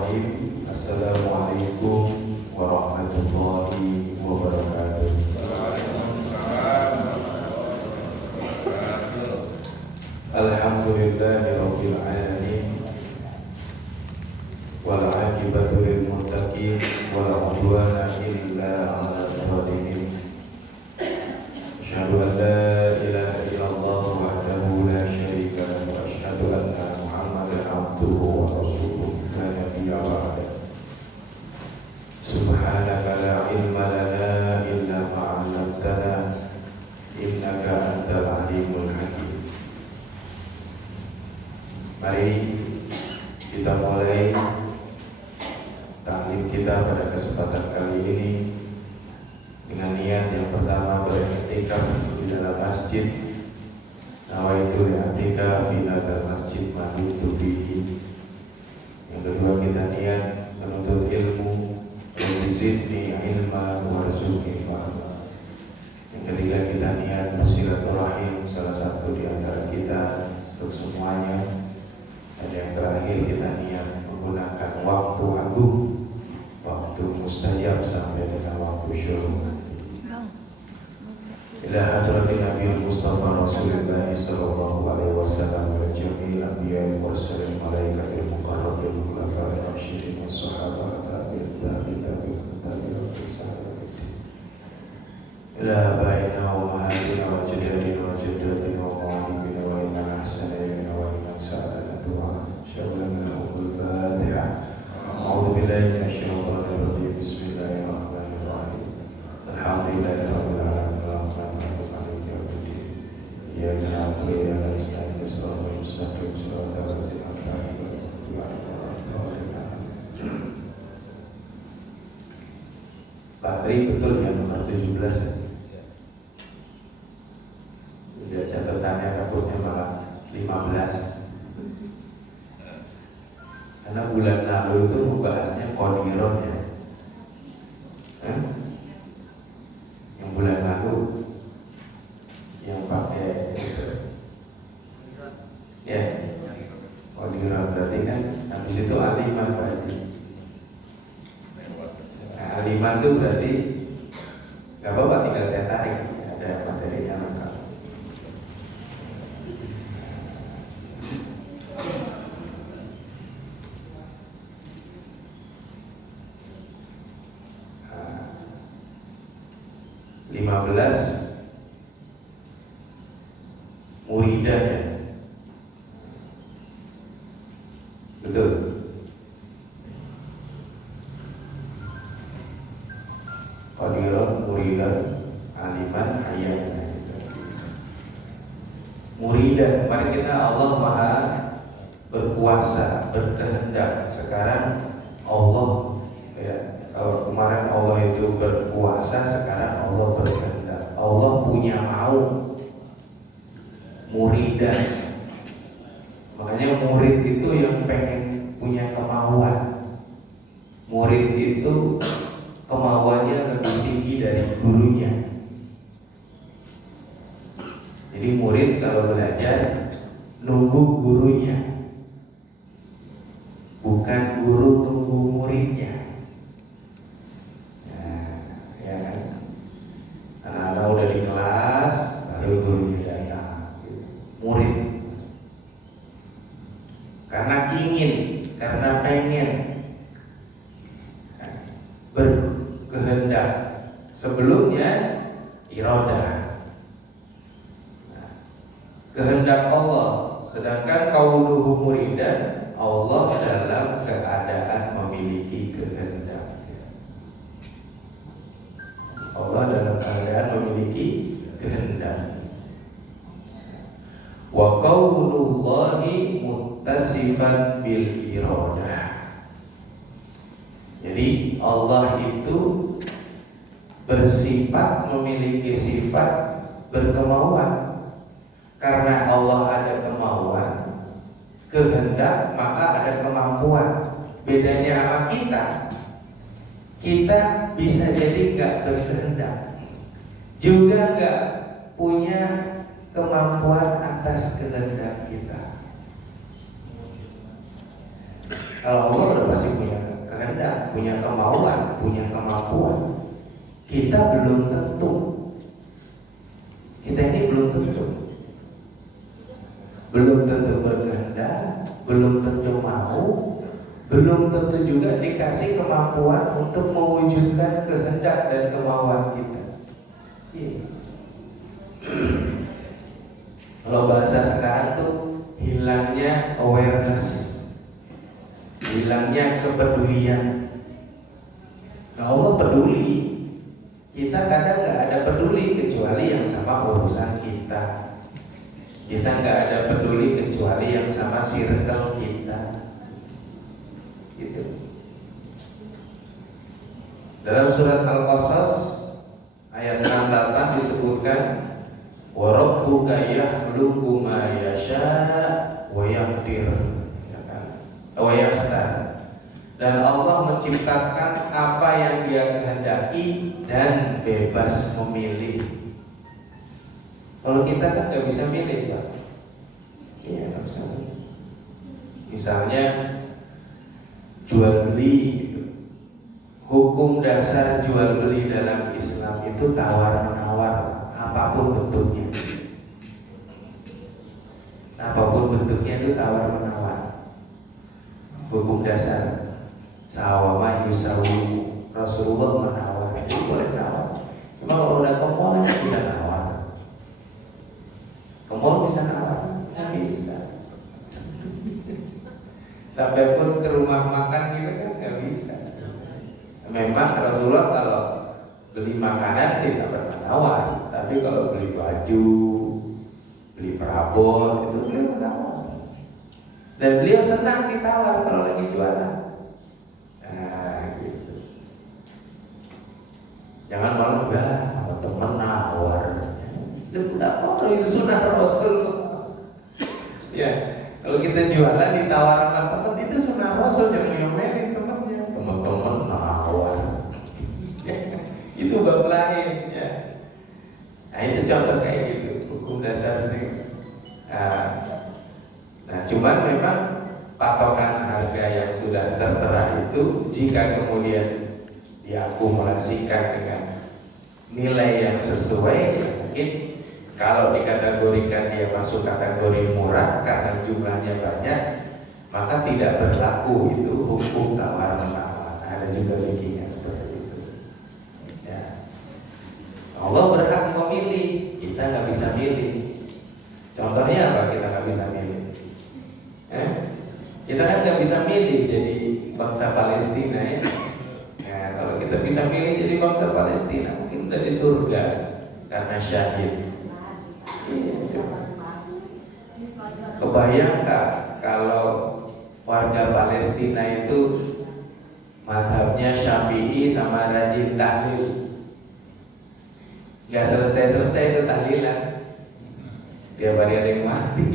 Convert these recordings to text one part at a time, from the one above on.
Bismillahirrahmanirrahim. Assalamualaikum warahmatullahi wabarakatuh. Alhamdulillahirabbil alamin. Wal 'aqibatu lil muttaqin wala 'udwana illa 'alal zalimin. Asyhadu an la ilaha illallah wahdahu la syarika lahu wa asyhadu anna Muhammadan 'abduhu wa rasuluhu la nabiyya ba'da. Subhanaka la ilma lana illa ma 'allamtana innaka antal 'alimul hakim. Mari kita mulai taklim kita pada kesempatan kali ini dengan niat yang pertama beriktikaf di dalam masjid. Nawaitu i'tikaf fi hadzal masjid ma dumtu fihi. Yang kedua kita niat menuntut ilmu, zidni ilma warzuqni fahma. Yang ketiga kita niat bersilaturahim salah satu di antara kita untuk semuanya. Dan yang terakhir kita niat menggunakan waktu agung, waktu mustajab sampai dengan waktu syuruh. Ila hadratin Nabi Mustafa Rasulullah sallallahu alaihi wasallam wa jami'il anbiya'i wa mursalin malaikatil muqarrabin khulafa'ir rasyidin wa sahabat tabi'in tabi'in ila baina wa mahadina wa jadadina wa jadadina wa ma'alibina wa inna ahsanina wa inna sa'adana du'a syawlana umul fatiha. A'udhu billahi minasyaitonir rajim. Bismillahirrahmanirrahim. Alhamdulillahi rabbil alamin. Ya na'budu wa iyyaka nasta'in. Shiratal mustaqim. Shiratal ladzina an'amta 'alaihim. Pak Tri betul ya nomor 17 ya? Sudah catatannya takutnya malah 15. Karena bulan lalu itu bahasnya Qadiron ya. Yang bulan lalu yang pakai ya Qadiron berarti kan habis itu aliman berarti. Nah, aliman itu berarti nggak apa-apa, tinggal saya tarik ada materinya lengkap. Nah, 15 muridah ya. Betul. Qadiron, muridan, aliman, hayyan. Muridan, mari kita Allah Maha berkuasa, berkehendak. Sekarang Allah ya, kalau kemarin Allah itu berkuasa, sekarang Allah berkehendak. Allah punya mau. Muridan. Makanya murid itu yang pengen punya kemauan. Murid itu kemauannya lebih tinggi dari gurunya. Jadi murid kalau belajar nunggu gurunya, bukan guru nunggu muridnya. Nah, ya kan? Anak-anak udah di kelas, baru gurunya datang. Murid karena ingin, karena pengen, berkehendak. Sebelumnya iradah, kehendak Allah. Sedangkan qauluhu muridan, Allah dalam keadaan memiliki kehendak. Allah dalam keadaan memiliki kehendak. Wa qaulullahi muttasifan bil iradah. Jadi Allah itu bersifat, memiliki sifat berkemauan. Karena Allah ada kemauan, kehendak, maka ada kemampuan. Bedanya sama kita bisa jadi nggak berkehendak, juga nggak punya kemampuan atas kehendak kita. Kalau Allah udah pasti punya punya kemauan, punya kemampuan. Kita belum tentu. Kita ini belum tentu. Belum tentu berkehendak, belum tentu mau, belum tentu juga dikasih kemampuan untuk mewujudkan kehendak dan kemauan kita. Kalau bahasa sekarang tuh hilangnya awareness, hilangnya kepedulian. Nah, Allah peduli. Kita kadang nggak ada peduli kecuali yang sama urusan kita. Kita nggak ada peduli kecuali yang sama circle kita. Gitu. Dalam surat Al-Qasas ayat 68 disebutkan wa rabbuka yakhluqu ma yasha' wa yaqdir, ya kan? Wa yakhtar. Dan Allah menciptakan apa yang Dia kehendaki dan bebas memilih. Kalau kita kan nggak bisa milih, Pak. Iya, nggak bisa milih. Misalnya jual beli gitu. Hukum dasar jual beli dalam Islam itu tawar menawar, apapun bentuknya. Apapun bentuknya itu tawar menawar. Hukum dasar. Sawama yusawu, Rasulullah menawar, itu boleh nawar. Cuma kalau udah ke mall nggak bisa nawar. Ke mall bisa nawar, nggak bisa. Sampai pun ke rumah makan gitu kan nggak bisa. Memang Rasulullah kalau beli makanan tidak pernah nawar, tapi kalau beli baju, beli perabot itu beliau menawar. Dan beliau senang ditawar kalau lagi jualan. Nah, gitu. Jangan malu sama teman nawar. Itu tidak perlu, itu sunnah Rasul. Ya, kalau kita jualan ditawar sama teman itu sunnah Rasul, jangan ngomelin temannya. Teman-teman nawar. Itu bab lain, ya. Nah, itu contoh kayak gitu, hukum dasar ini. Nah, cuman memang patokan harga yang sudah tertera itu jika kemudian diakumulasikan dengan nilai yang sesuai, ya mungkin kalau dikategorikan dia masuk kategori murah karena jumlahnya banyak, maka tidak berlaku itu hukum tawar menawar. Ada juga bikinnya seperti itu. Ya. Allah berhak memilih, kita nggak bisa milih. Contohnya apa kita nggak bisa milih? Kita kan nggak bisa milih jadi bangsa Palestina ya. Nah, kalau kita bisa milih jadi bangsa Palestina, mungkin dari surga karena syahid. Kebayangkan kalau warga Palestina itu mazhabnya Syafi'i sama rajin tahlil, nggak selesai itu tahlilan, tiap hari ada yang mati.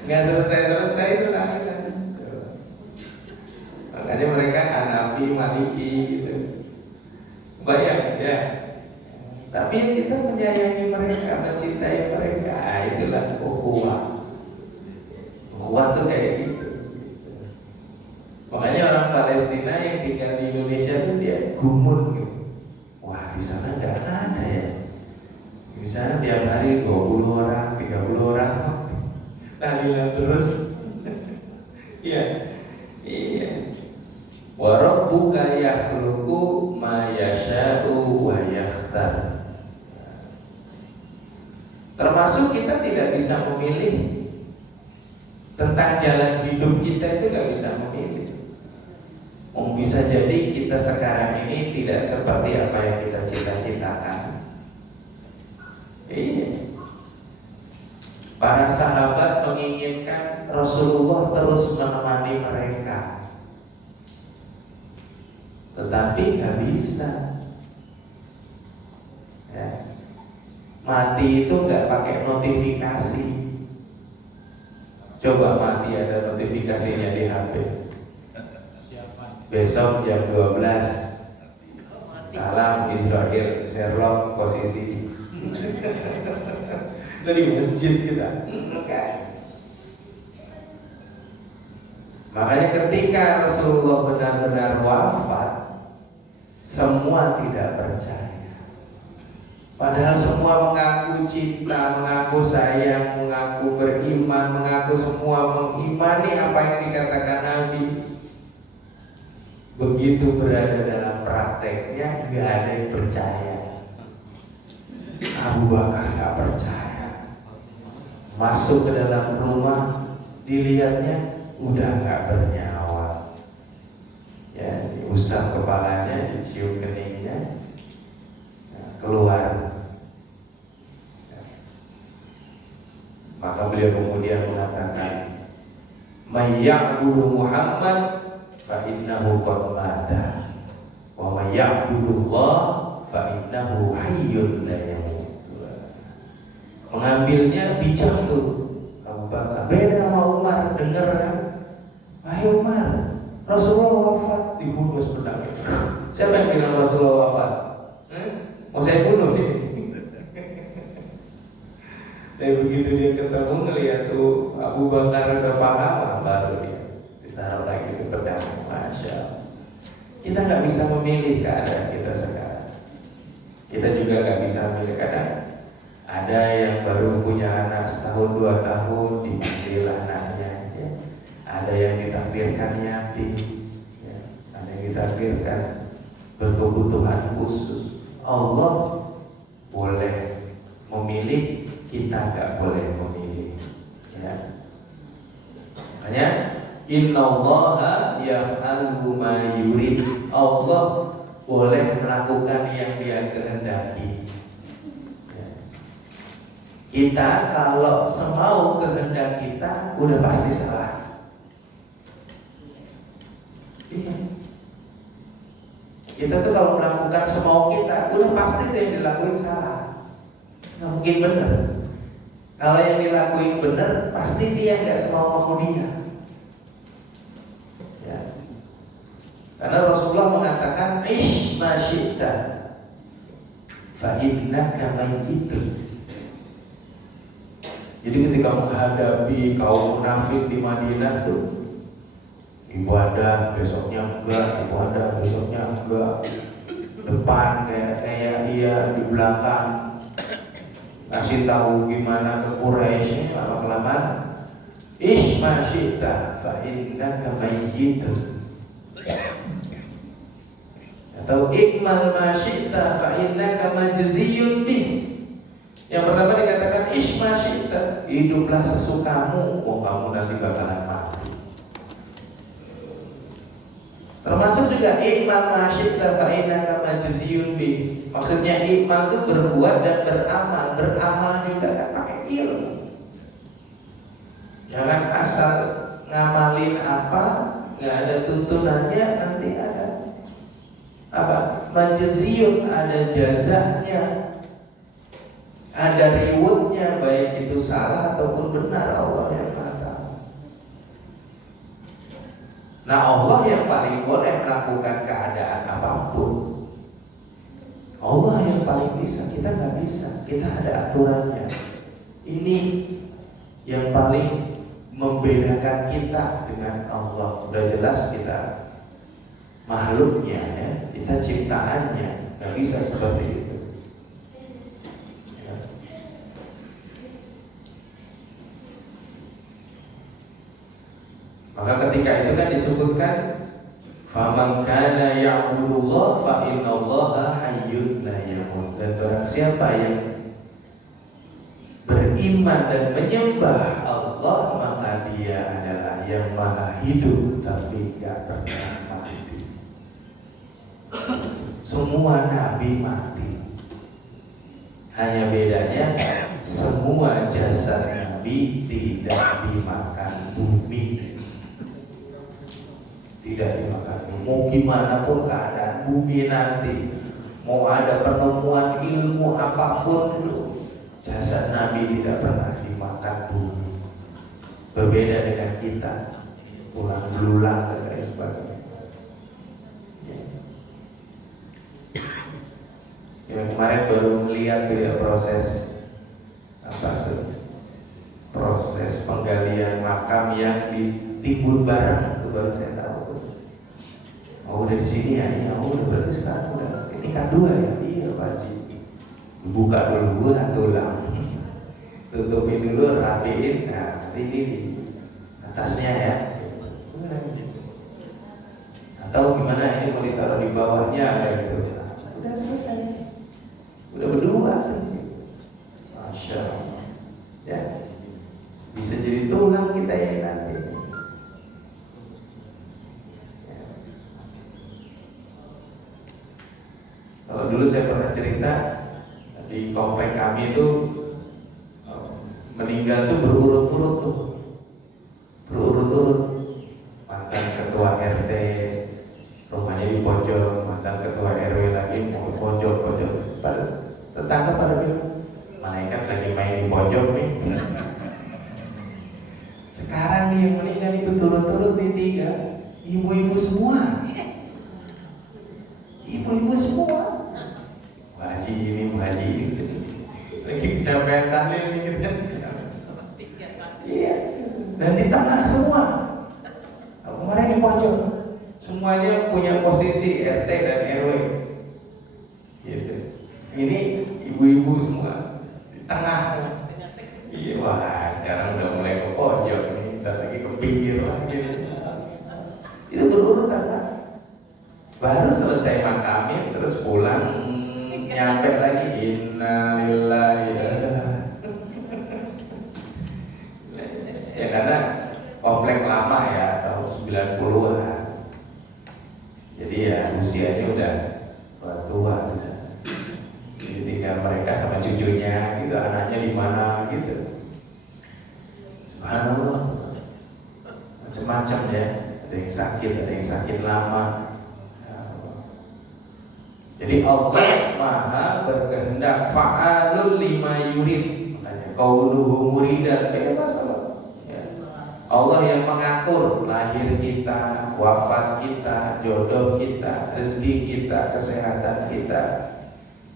Nggak selesai itu tahlilan. Makanya mereka Hanafi, Maliki gitu. Bayang ya. Tapi kita menyayangi mereka, mencintai mereka, itulah ukhuwah. Ukhuwah tuh kayak gitu. Makanya orang Palestina yang tinggal di Indonesia tuh dia gumun gitu. Wah, di sana nggak ada ya. Di sana tiap hari 20 orang, 30 orang tahlilan terus. Iya. Iya. Wa rabbuka yakhluqu ma yasha'u wa yakhtar. Termasuk kita tidak bisa memilih tentang jalan hidup kita, itu nggak bisa memilih. Bisa jadi kita sekarang ini tidak seperti apa yang kita cita-citakan. Iya. Para sahabat menginginkan Rasulullah terus menemani mereka, tetapi nggak bisa. Ya. Mati itu nggak pakai notifikasi. Coba mati ada notifikasinya di HP. Besok jam 12 salam Israel, Sherlock posisi. Dari masjid kita. Makanya ketika Rasulullah benar-benar wafat, semua tidak percaya. Padahal semua mengaku cinta, mengaku sayang, mengaku beriman, mengaku semua mengimani apa yang dikatakan Nabi. Begitu berada dalam prakteknya, gak ada yang percaya. Abu Bakar gak percaya. Masuk ke dalam rumah, dilihatnya udah gak bernyawa. Ya, diusap kepalanya, dicium keningnya, keluar. Maka beliau kemudian mengatakan, "May ya'budu Muhammad fa innahu qad mata, wa may ya'budu Allah fa innahu hayyun la yamut." Mengambilnya bijak tuh Abu Bakar. Beda sama Umar, dengar kan? Wahai Umar, Rasulullah wafat, dibunuh sepedang itu. Siapa yang bilang Rasulullah wafat? Mau saya bunuh sih. Tapi begitu dia ketemu ngeliat tuh Abu Bakar udah paham, baru dia ditaruh lagi ke pedang. Masya Allah. Kita nggak bisa memilih keadaan kita sekarang. Kita juga nggak bisa memilih keadaan. Ada yang baru punya anak setahun 2 tahun dipanggil anaknya, ya. Ada yang ditakdirkan yatim, ya. Ada yang ditakdirkan berkebutuhan khusus. Allah boleh memilih, kita nggak boleh memilih, ya. Makanya innallaha yaf'alu ma yurid. Allah boleh melakukan yang Dia kehendaki. Kita kalau semau kehendak kita udah pasti salah. Iya. Kita tuh kalau melakukan semau kita udah pasti yang dilakuin salah. Nggak mungkin benar. Kalau yang dilakuin benar, pasti dia nggak semau mau dia. Ya. Karena Rasulullah mengatakan, "Ish ma syi'ta, fa innaka mayyitun." Jadi ketika menghadapi kaum munafik di Madinah tuh, ibadah besoknya enggak, ibadah besoknya enggak, depan kayak dia, di belakang kasih tahu gimana ke Quraisy, lama-kelamaan ish ma syi'ta fa innaka mayyitun, atau ikmal ma syi'ta fa innaka majziyun bis. Yang pertama dikatakan isma syi'ta, hiduplah sesukamu, kamu nanti bakalan mati. Termasuk juga ikmal ma syi'ta fa innaka majziyun bi. Maksudnya ikmal itu berbuat dan beramal. Beramal juga kan pakai ilmu. Jangan asal ngamalin apa, nggak ada tuntunannya, nanti ada apa? Majziyun, ada jazanya, ada rewardnya, baik itu salah ataupun benar. Allah yang Maha Tahu. Nah, Allah yang paling boleh melakukan keadaan apapun. Allah yang paling bisa, kita nggak bisa. Kita ada aturannya. Ini yang paling membedakan kita dengan Allah. Udah jelas kita makhluknya, ya, kita ciptaannya, nggak bisa seperti itu. Maka ketika itu kan disebutkan faman kana ya'budullah fa innallaha hayyun la yamut. Dan barang siapa yang beriman dan menyembah Allah, maka dia adalah yang maha hidup tapi tidak pernah mati. Semua nabi mati. Hanya bedanya semua jasad nabi tidak dimakan bumi. Tidak dimakan. Mau gimana pun keadaan bumi nanti, mau ada penemuan ilmu apapun, jasad Nabi tidak pernah dimakan bumi. Berbeda dengan kita, pulang belulang dan lain sebagainya. Ya, kemarin baru melihat tuh ya proses apa tuh? Proses penggalian makam yang ditimbun barang. baru saya tahu. Oh udah di sini ya, iya. Oh udah berarti sekarang udah tingkat 2 ya, iya Pak Haji. Buka dulu tulang, tutupin dulu, rapiin. Nah nanti ini di atasnya ya. Atau gimana ini mau ditaruh di bawahnya gitu. Udah selesai. Udah berdua. Masya Allah. Ya. Bisa jadi tulang kita ini nanti. Ya. Kalau dulu saya pernah cerita di komplek kami itu meninggal tuh berurut-urut tuh. Berurut-urut. Mantan ketua RT rumahnya di pojok, mantan ketua RW lagi mau di pojok. Tetangga pada bilang, malaikat lagi main di pojok nih. Sekarang nih yang meninggal itu turun-turun di 3, ibu-ibu semua. Ibu-ibu semua. Haji ini, haji ini, lagi kecapean tahlil nih kan. Iya. Dan di tengah semua. Kemarin di pojok. Semuanya punya posisi RT dan RW. Gitu. Ini ibu-ibu semua di tengah. Iya, wah sekarang udah mulai ke pojok nih, dan lagi ke pinggir lagi. Itu berurutan kan? Baru selesai makamin terus pulang, nyampe lagi innalillahi. Ya karena komplek lama ya, tahun 90-an. Jadi ya usianya udah tua di sana. Jadi tinggal mereka sama cucunya, gitu, anaknya di mana gitu. Subhanallah, macam-macam ya. Ada yang sakit lama. Jadi Allah Maha berkehendak, fa'alul lima yurid. Makanya qauluhu muridan, kayak masalah. Ya. Allah yang mengatur lahir kita, wafat kita, jodoh kita, rezeki kita, kesehatan kita,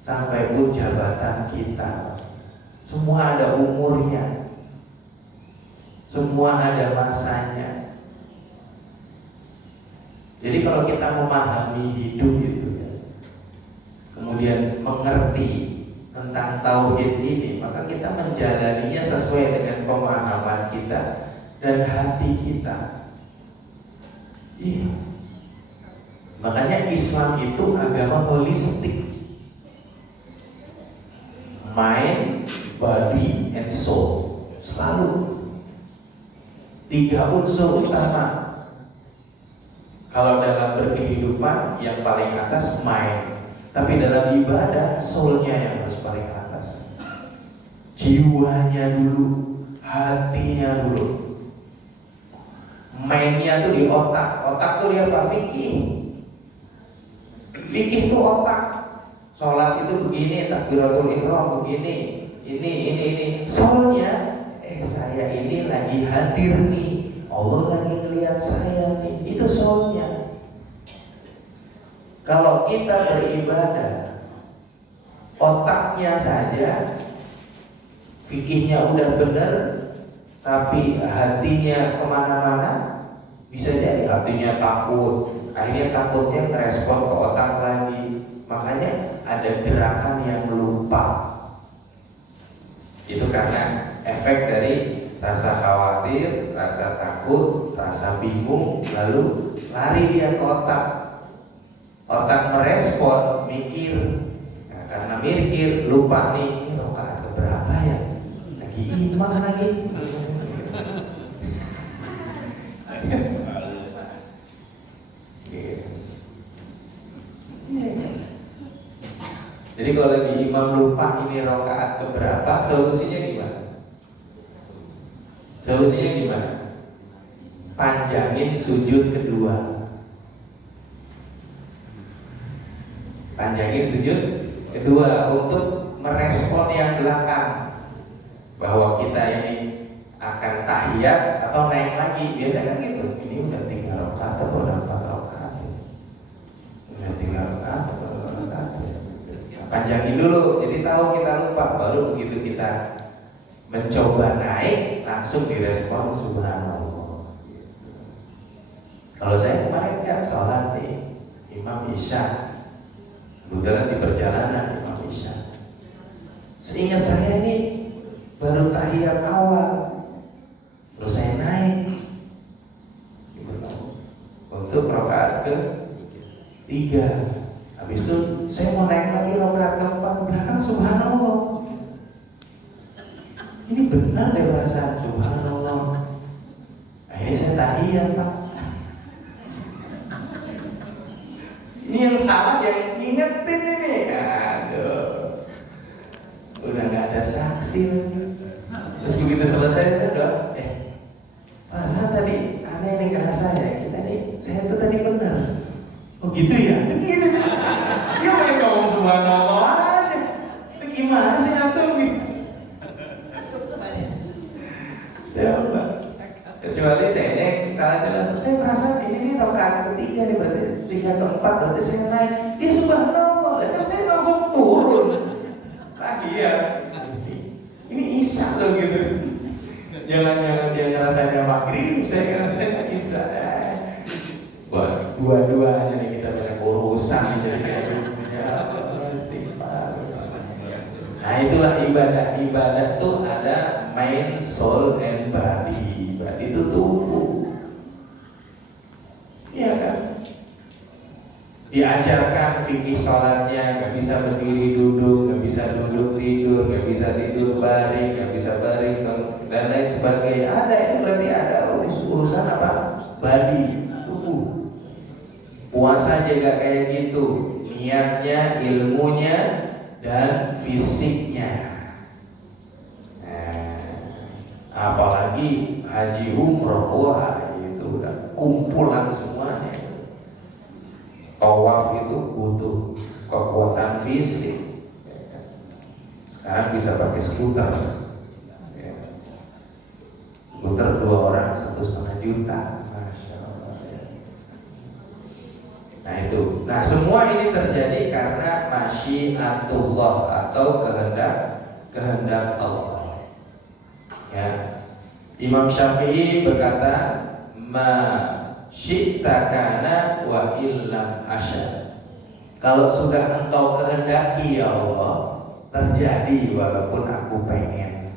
sampai pun jabatan kita. Semua ada umurnya, semua ada masanya. Jadi kalau kita memahami hidup itu, kemudian mengerti tentang tauhid ini, maka kita menjalaninya sesuai dengan pemahaman kita dan hati kita. Iya. Makanya Islam itu agama holistik, mind, body, and soul. Selalu 3 unsur utama. Kalau dalam berkehidupan yang paling atas mind, tapi dalam ibadah soulnya yang harus paling atas. Jiwanya dulu, hatinya dulu. Mindnya tuh di otak. Otak tuh dia apa? Fikih. Fikih tuh otak. Sholat itu begini, takbiratul ihram begini, ini. Soulnya, saya ini lagi hadir nih. Allah lagi ngeliat saya nih. Itu soulnya. Kalau kita beribadah, otaknya saja, fikihnya udah benar, tapi hatinya kemana-mana, bisa jadi hatinya takut. Akhirnya takutnya merespon ke otak lagi. Makanya ada gerakan yang lupa. Itu karena efek dari rasa khawatir, rasa takut, rasa bingung, lalu lari dia ke otak. Otak merespon, mikir. Nah, karena mikir, lupa nih, ini rakaat keberapa ya? Lagi imam lagi. Jadi kalau lagi imam lupa ini rakaat keberapa, solusinya gimana? Solusinya gimana? Panjangin sujud kedua. Panjangin sujud kedua untuk merespon yang belakang, bahwa kita ini akan tahiyat atau naik lagi. Biasanya kan gitu. Ini udah 3 rakaat atau udah 4 rakaat. Udah 3 rakaat atau 4 rakaat. Panjangin dulu, jadi tahu kita lupa. Baru begitu kita mencoba naik, langsung direspon subhanallah. Kalau saya kemarin kan sholat nih, Imam Isya, kebetulan di perjalanan Imam Isya. Seingat saya ini baru tahiyat awal, terus saya naik untuk rakaat ke-3. Habis itu saya mau naik lagi rakaat ke-4, belakang subhanallah. Ini benar deh perasaan subhanallah. Akhirnya saya tahiyat, Pak. Ini yang salah yang ingetin ini. Aduh, udah gak ada saksi. Terus begitu selesai itu udah, perasaan tadi aneh nih kena saya. Saya itu tadi benar. Oh gitu ya? Begitu. Dia main ngomong subhanallah aja. Itu gimana sih antum gitu? Ya Allah. Kecuali saya ini salah jelas. Saya merasa ini rakaat ke-3 nih, berarti 3 ke-4 berarti saya naik. Dia subhanallah. Itu saya langsung turun. Lagi ya. Ini Isya loh gitu. Jangan-jangan dia ngerasanya maghrib, saya ngerasanya Isya. Wah, dua-duanya nih kita banyak urusan jadi kayak dunia istighfar. Nah itulah ibadah tuh ada mind, soul, and body. Body itu tubuh, iya kan? Diajarkan fikih sholatnya, nggak bisa berdiri duduk, nggak bisa duduk tidur, nggak bisa tidur baring, nggak bisa baring dan lain sebagainya. Ada itu berarti ada urusan apa? Body, tubuh. Puasa juga kayak gitu, niatnya, ilmunya, dan fisiknya. Apalagi haji umroh, wah itu udah kumpulan semuanya. Tawaf itu butuh kekuatan fisik. Sekarang bisa pakai skuter. Skuter 2 orang 1,5 juta. Masya Allah. Nah itu. Nah semua ini terjadi karena masyiatullah atau kehendak Allah. Ya. Imam Syafi'i berkata, ma syi'ta kana wa illam asya. Kalau sudah engkau kehendaki ya Allah, terjadi walaupun aku pengen.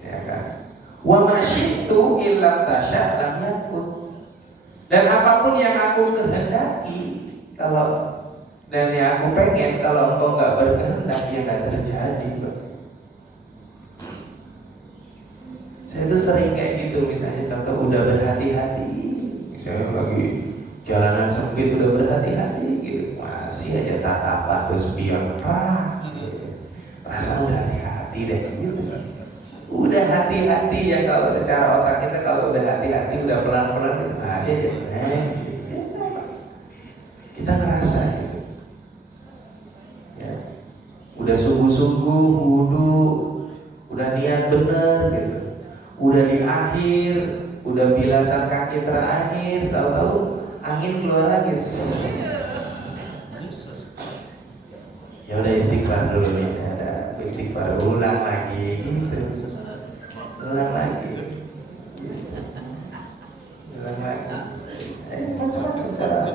Ya kan? Wa ma syi'tu illam tasya lam yakun. Dan apapun yang aku kehendaki, kalau dan yang aku pengen, kalau engkau nggak berkehendak, ya nggak terjadi. Saya tuh sering kayak gitu, misalnya contoh udah berhati-hati, misalnya lagi jalanan sempit udah berhati-hati, gitu masih aja tatapan terus biar rasa udah hati-hati deh, gitu. Udah hati-hati ya, kalau secara otak kita kalau udah hati-hati, udah pelan-pelan kita masih aja, kita ngerasa gitu. Ya. Udah sungguh-sungguh wudu, udah niat bener gitu. Udah di akhir, udah bilasan kaki terakhir, tahu-tahu angin keluar lagi. Ya udah istighfar dulu nih, saya ada istighfar, ulang lagi, gitu. Ulang lagi. Macam-macam cara.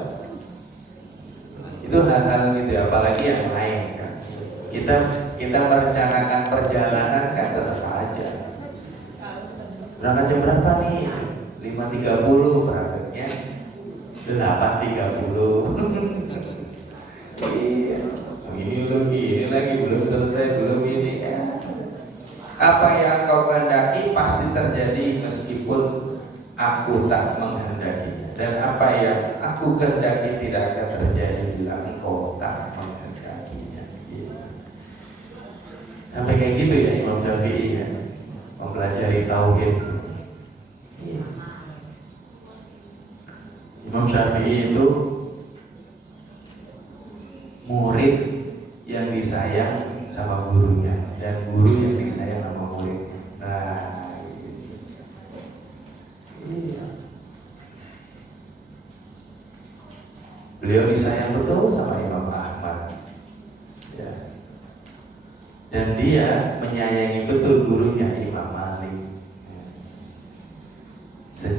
Itu hal-hal gitu, apalagi yang lain kan. Kita merencanakan perjalanan kan tetap aja. Berangkat jam berapa nih? 5.30 berangkatnya 8.30. Iya, ini lagi belum selesai, belum ini ya. Apa yang kau kehendaki pasti terjadi meskipun aku tak menghendakinya. Dan apa yang aku kehendaki tidak akan terjadi bila engkau tak menghendakinya. Sampai kayak gitu ya Imam Syafi'i ya, mempelajari tauhid. Imam Syafi'i itu murid yang disayang sama gurunya dan guru yang disayang sama muridnya. Nah, iya. Beliau disayang betul sama Imam Ahmad. Ya. Dan dia menyayangi betul gurunya Imam Malik.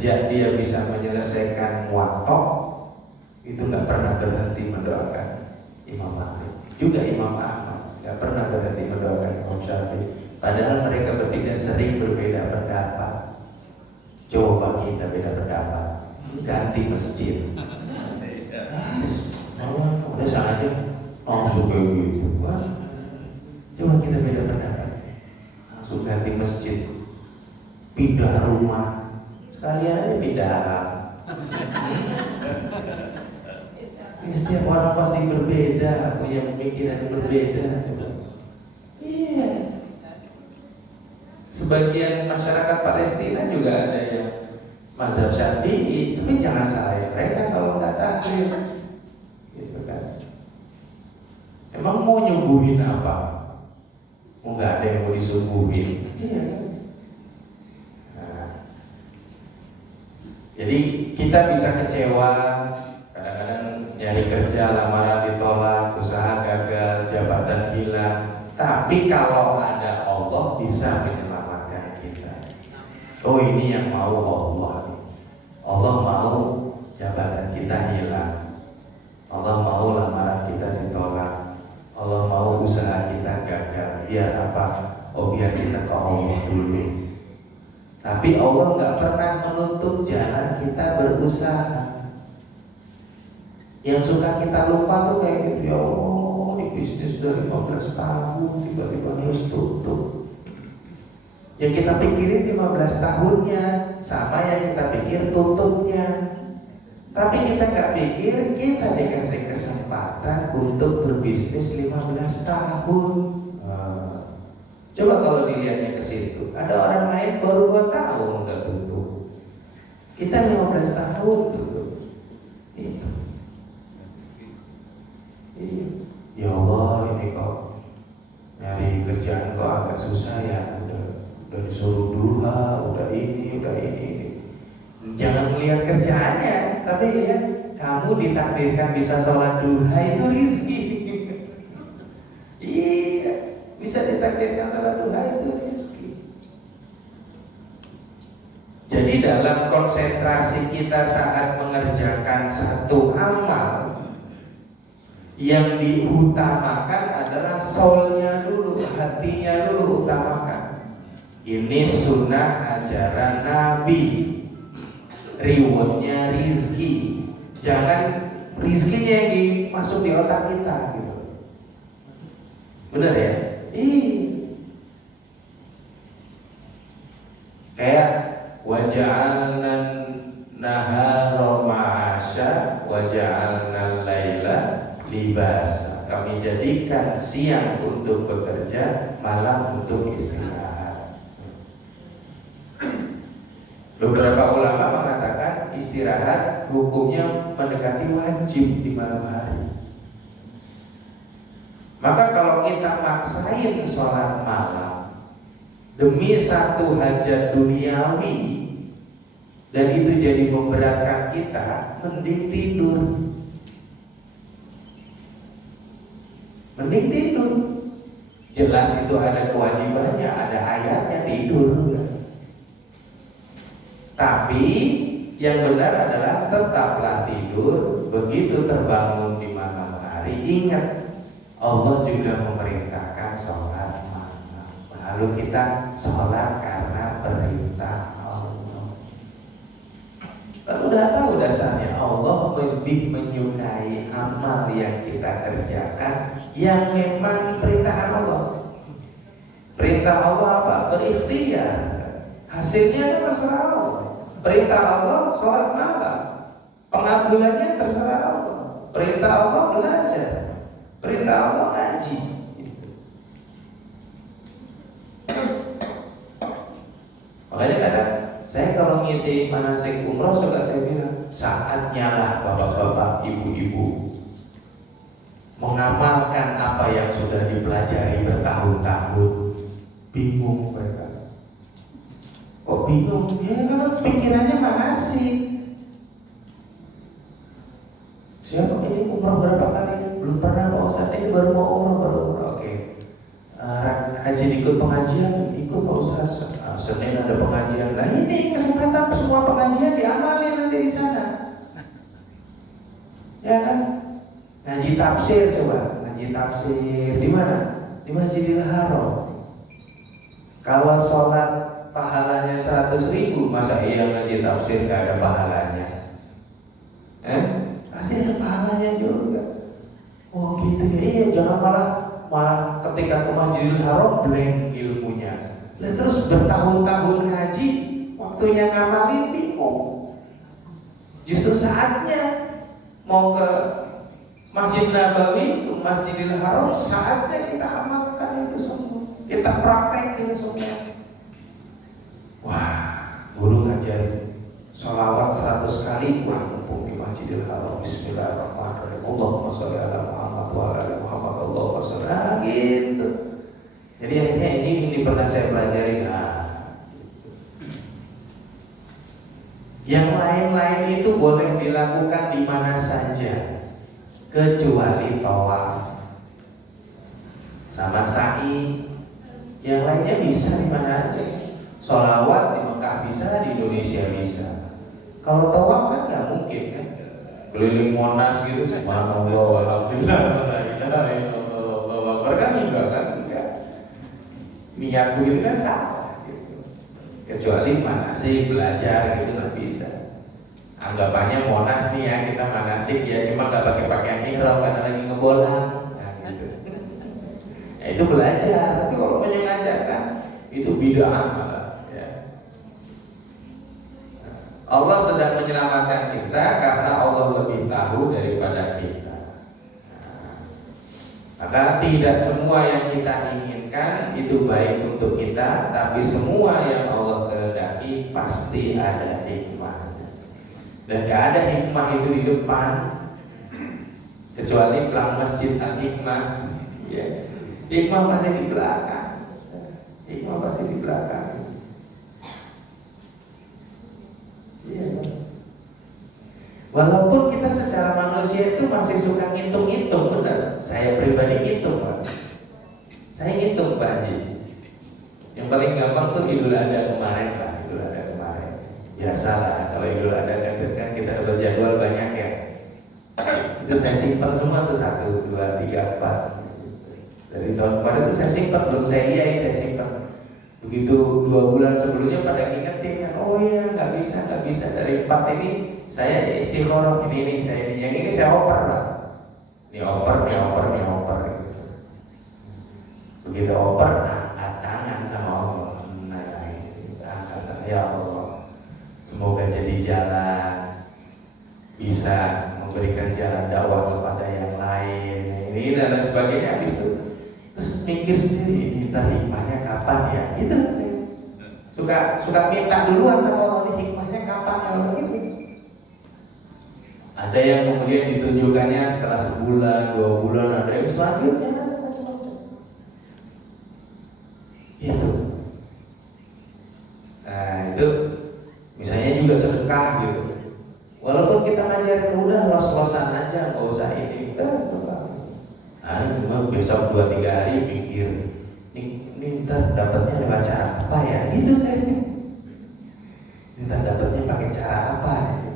sejak dia bisa menyelesaikan muwatta itu nggak pernah berhenti mendoakan Imam Malik, juga Imam Ahmad nggak pernah berhenti mendoakan Imam Syafi'i. Padahal mereka bertiga sering berbeda pendapat. Coba kita beda pendapat, ganti masjid. Udah saja langsung kayak gitu. Coba kita beda pendapat, langsung ganti masjid, pindah rumah, sekalian aja pindah arah. Setiap orang pasti berbeda, punya pemikiran yang berbeda. Iya. Sebagian masyarakat Palestina juga ada yang mazhab Syafi'i, tapi jangan salah mereka kalau nggak taklim, gitu kan. Emang mau nyuguhin apa? Mau nggak ada yang mau disuguhin? Iya. Nah, jadi kita bisa kecewa, kadang-kadang nyari kerja, lamaran ditolak, usaha gagal, jabatan hilang. Tapi kalau ada Allah bisa menyelamatkan kita. Oh, ini yang mau Allah. Allah mau jabatan kita hilang. Allah mau lamaran kita ditolak. Allah mau usaha kita gagal. Biar apa? Oh, biar kita ke Allah dulu. Tapi Allah nggak pernah menutup jalan kita berusaha. Yang suka kita lupa tuh kayak gitu, ya Allah, ini bisnis sudah 15 tahun tiba-tiba harus tutup. Yang kita pikirin 15 tahunnya sama yang kita pikir tutupnya. Tapi kita nggak pikir kita dikasih kesempatan untuk berbisnis 15 tahun. Coba kalau dilihatnya ke situ, ada orang lain baru 2 tahun udah tutup. Kita 15 tahun tutup. Itu. Ya Allah, ini kok nyari kerjaan kok agak susah ya. Udah disuruh duha, udah ini. Jangan melihat kerjaannya, tapi lihat kamu ditakdirkan bisa sholat duha itu rizki. Iya, bisa ditakdirkan sholat duha itu rizki. Jadi dalam konsentrasi kita saat mengerjakan satu amal, yang diutamakan adalah soulnya dulu, hatinya dulu utamakan. Ini sunnah ajaran Nabi. Rewardnya rizki. Jangan rizkinya yang dimasuk di otak kita gitu. Benar ya? Kayak waja'alna nahara ma'asya waja'alna laila libasa. Kami jadikan siang untuk bekerja, malam untuk istirahat. Beberapa ulama mengatakan istirahat hukumnya mendekati wajib di malam hari. Maka kalau kita maksain sholat malam demi satu hajat duniawi dan itu jadi memberatkan kita, mending tidur. Mending tidur. Jelas itu ada kewajibannya, ada ayatnya tidur. Tapi yang benar adalah tetaplah tidur. Begitu terbangun di malam hari, ingat Allah juga memerintahkan sholat malam. Lalu kita sholat karena perintah Allah. Kalau udah tahu dasarnya, Allah lebih menyukai amal yang kita kerjakan yang memang perintah Allah. Perintah Allah apa? Berikhtiar. Hasilnya terserah Allah. Perintah Allah sholat malam, pengabulannya terserah Allah. Perintah Allah belajar, perintah Allah ngaji. Makanya kadang saya kalau ngisi manasik umroh suka saya bilang, saatnya lah bapak-bapak, ibu-ibu mengamalkan apa yang sudah dipelajari bertahun-tahun. Bingung mereka. Kok bingung? Ya karena pikirannya manasik. Siapa ini umroh berapa kali? Belum pernah Pak Ustaz, ini baru mau umroh. Oke. Rajin ikut pengajian, ikut Pak Ustaz. Senin ada pengajian. Nah ini kesempatan semua pengajian diamalin nanti di sana. Ya kan? Ngaji tafsir coba, ngaji tafsir di mana? Di Masjidil Haram. Kalau sholat pahalanya 100.000, masa iya ngaji tafsir gak ada pahalanya? Pasti ada pahalanya juga. Oh gitu ya, iya jangan malah ketika ke Masjidil Haram blank ilmunya. Lalu terus bertahun-tahun ngaji, waktunya ngamalin bingung. Justru saatnya mau ke Masjid Nabawi, ke Masjidil Haram, saatnya kita amalkan itu semua, kita praktekin semua. Wah, guru ngajarin sholawat 100 kali, wah mumpung di Masjidil Haram. Bismillahirrahmanirrahim. Allahumma sholli ala Muhammad wa ala Muhammad. Allahumma sholli gitu. Jadi akhirnya ini pernah saya pelajari. Yang lain-lain itu boleh dilakukan di mana saja, kecuali tawaf sama sa'i. Yang lainnya bisa di mana aja. Sholawat di Mekah bisa, di Indonesia bisa. Kalau tawaf kan nggak mungkin kan, keliling Monas gitu, subhanallah, alhamdulillah, kan juga kan enggak. Niat begitu kan salah gitu. Kecuali manasik belajar gitu nggak bisa. Anggapannya Monas nih ya, kita manasik ya, cuma nggak pakai pakaian ihram karena lagi ngebolang. Nah, gitu. Ya, itu belajar, tapi kalau mengajarkan itu bid'ah malah. Allah sedang menyelamatkan kita karena Allah lebih tahu daripada kita. Maka tidak semua yang kita inginkan itu baik untuk kita, tapi semua yang Allah kehendaki pasti ada hikmahnya. Dan gak ada hikmah itu di depan, kecuali pelang masjid al-hikmah. Ya. Hikmah pasti di belakang. Hikmah pasti di belakang. Iya. Walaupun kita secara manusia itu masih suka ngitung-ngitung, benar. Saya pribadi ngitung, Pak. Saya ngitung, Pak Haji. Yang paling gampang tuh Idul Adha kemarin, Pak. Idul Adha kemarin. Biasalah, kalau Idul Adha kan kita dapat jadwal banyak ya. Itu saya simpan semua tuh 1, 2, 3, 4. Dari tahun kemarin tuh saya simpan, belum saya iyain, saya simpan. Begitu 2 bulan sebelumnya pada ngingetin, oh iya nggak bisa dari 4 ini saya istikharah, ini saya ini, yang ini saya oper lah. Ini oper. Begitu oper, angkat tangan sama Allah. Nah, angkat tangan, ya Allah, semoga jadi jalan, bisa memberikan jalan dakwah kepada yang lain. Ini dan sebagainya. Habis itu terus mikir sendiri, ini hikmahnya kapan ya? Gitu. Suka minta duluan sama Allah, ini hikmahnya kapan ya Allah ini. Ada yang kemudian ditunjukkannya setelah sebulan, 2 bulan, ada yang selanjutnya, macam-macam. Itu. Nah itu, misalnya juga sedekah gitu. Walaupun kita ngajarin udah los-losan aja, nggak usah ini, udah sedekah. Nah ini cuma besok 2-3 hari pikir, ini ntar dapatnya lewat cara apa ya? Gitu saya ini. Ntar dapatnya pakai cara apa ya?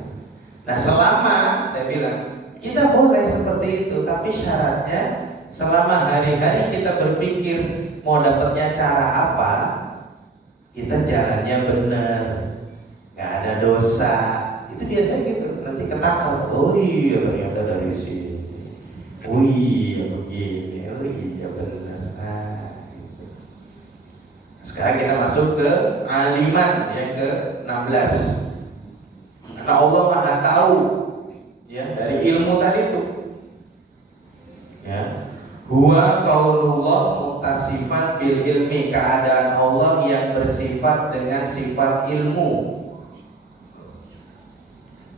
Nah selama saya bilang kita boleh seperti itu, tapi syaratnya selama hari-hari kita berpikir mau dapatnya cara apa, kita jalannya benar, nggak ada dosa. Itu biasanya gitu. Nanti ketangkap, oh iya ternyata dari sini. Oh iya begini, oh iya benar. Nah, gitu. Sekarang kita masuk ke aliman yang ke-16. Karena Allah Maha tahu ya dari ilmu tadi itu. Ya. Huwa qaulullah muttasifan bil ilmi, keadaan Allah yang bersifat dengan sifat ilmu.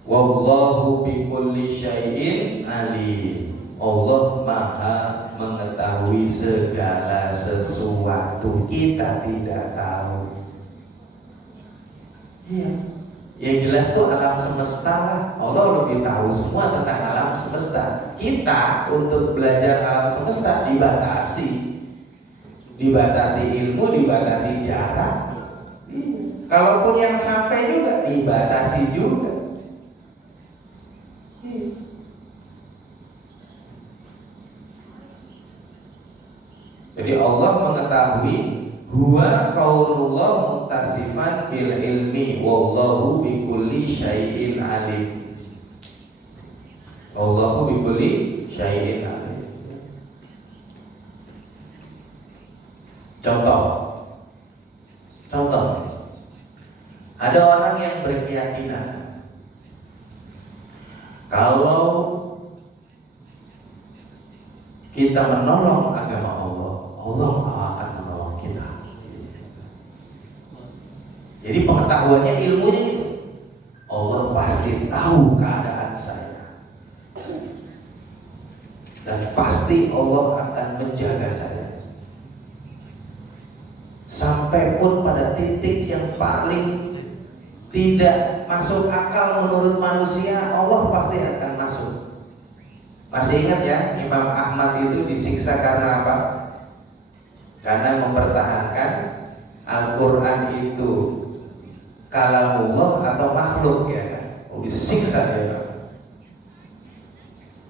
Wallahu bikulli syai'in alim. Allah Maha mengetahui segala sesuatu, kita tidak tahu. Iya. Yang jelas tuh alam semesta lah. Allah lebih tahu semua tentang alam semesta. Kita untuk belajar alam semesta dibatasi ilmu, dibatasi jarak. Kalaupun yang sampai juga dibatasi juga. Jadi Allah mengetahui huwa qaulullah muttasifan bil ilmi wallahu bikulli syai'in alim. Wallahu bikulli syai'in alim. Contoh, ada orang yang berkeyakinan kalau kita menolong agama Allah, Allah akan menolong kita. Jadi pengetahuannya, ilmunya itu, Allah pasti tahu keadaan saya dan pasti Allah akan menjaga saya. Sampai pun pada titik yang paling tidak masuk akal menurut manusia, Allah pasti akan masuk. Masih ingat ya, Imam Ahmad itu disiksa karena apa? Karena mempertahankan Al-Quran itu kalamullah atau makhluk, ya kan? Disiksa dia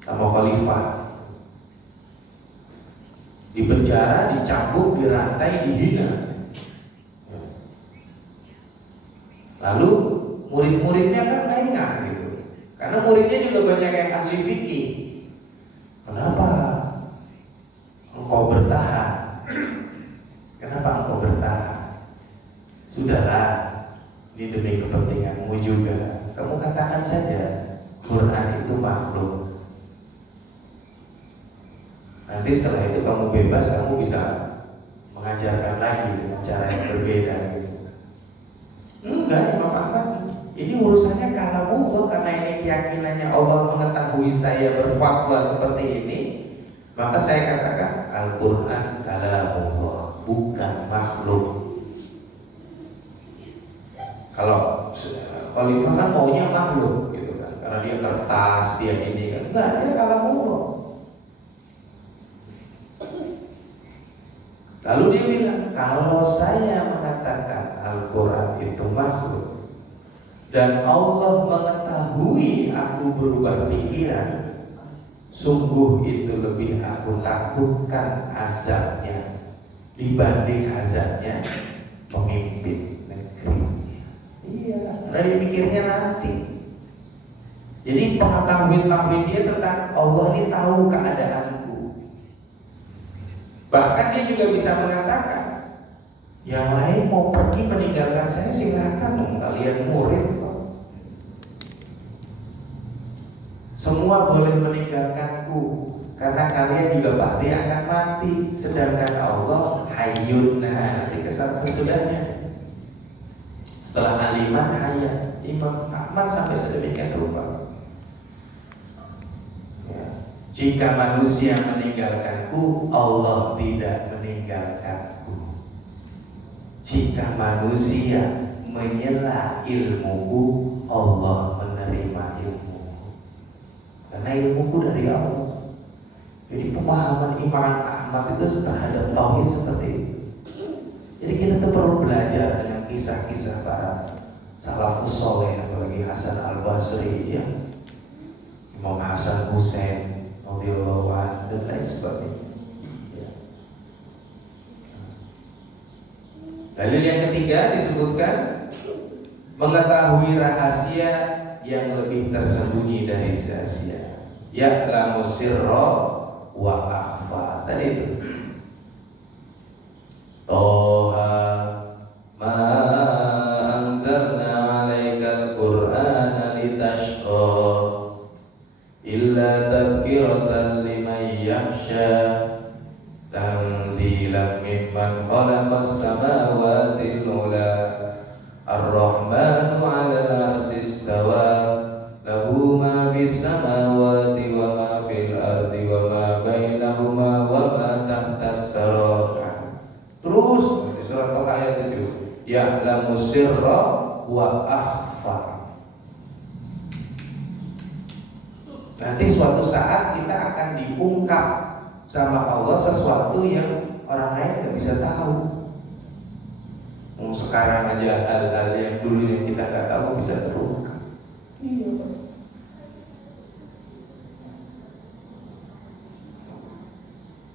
sama khalifah, di penjara, dicambuk, dirantai, dihina. Lalu murid-muridnya kan lengah gitu, karena muridnya juga banyak yang ahli fikih. Kenapa engkau bertahan? Kenapa engkau bertahan? Sudahlah, ini demi kepentinganmu juga. Kamu katakan saja Quran itu makhluk. Nanti setelah itu kamu bebas, kamu bisa mengajarkan lagi dengan cara yang berbeda gitu. Enggak, Imam Ahmad, ini urusannya kalamullah. Karena ini keyakinannya Allah mengetahui saya berfatwa seperti ini, maka saya katakan Al-Quran kalamullah, bukan makhluk. Kalau khalifah kan maunya makhluk gitu kan, karena dia kertas, dia ini kan. Enggak, dia kalamullah. Lalu dia bilang, kalau saya mengatakan Al-Quran itu makhluk dan Allah mengetahui aku berubah pikiran, sungguh itu lebih aku takutkan azabnya dibanding azabnya pemimpin negeri. Iya, karena dia mikirnya nanti. Jadi pengetahuan dia tentang Allah ini tahu keadaanku. Bahkan dia juga bisa mengatakan, yang lain mau pergi meninggalkan saya silakan, kalian murid kok. Semua boleh meninggalkanku, karena kalian juga pasti akan mati. Sedangkan Allah hayyun, nanti sesudahnya. Setelah aliman hayat, Imam Ahmad sampai sedemikian rupa. Jika manusia meninggalkanku, Allah tidak meninggalkanku. Jika manusia menyela ilmuku, Allah menerima ilmuku. Karena ilmuku dari Allah. Jadi pemahaman Imam Ahmad itu terhadap tauhid seperti itu. Jadi kita tuh perlu belajar dengan kisah-kisah para salafus soleh, apalagi Hasan Al-Basri, ya, Imam Hasan Hussein dan lain sebagainya. Dalil yang ketiga disebutkan mengetahui rahasia yang lebih tersembunyi dari rahasia. Ya'lamu sirra wa akhfa. Tadi itu. Toha ma anzalna 'alaikal Qur'ana litashqa illa tadhkiratan liman yakhsha tanzilan mimman khalaqas samawati al-ula ar-rahmanu 'alal 'arsy istawa lahu ma fis samawati wa ma fil ardi wa ma bainahuma wa ma tahtas sarah. Terus di surat Toha ayat 7, ya'lamu sirra wa akhfa. Nanti suatu saat kita akan diungkap sama Allah sesuatu yang orang lain nggak bisa tahu. Sekarang aja hal-hal yang dulu yang kita nggak tahu bisa terungkap. Iya.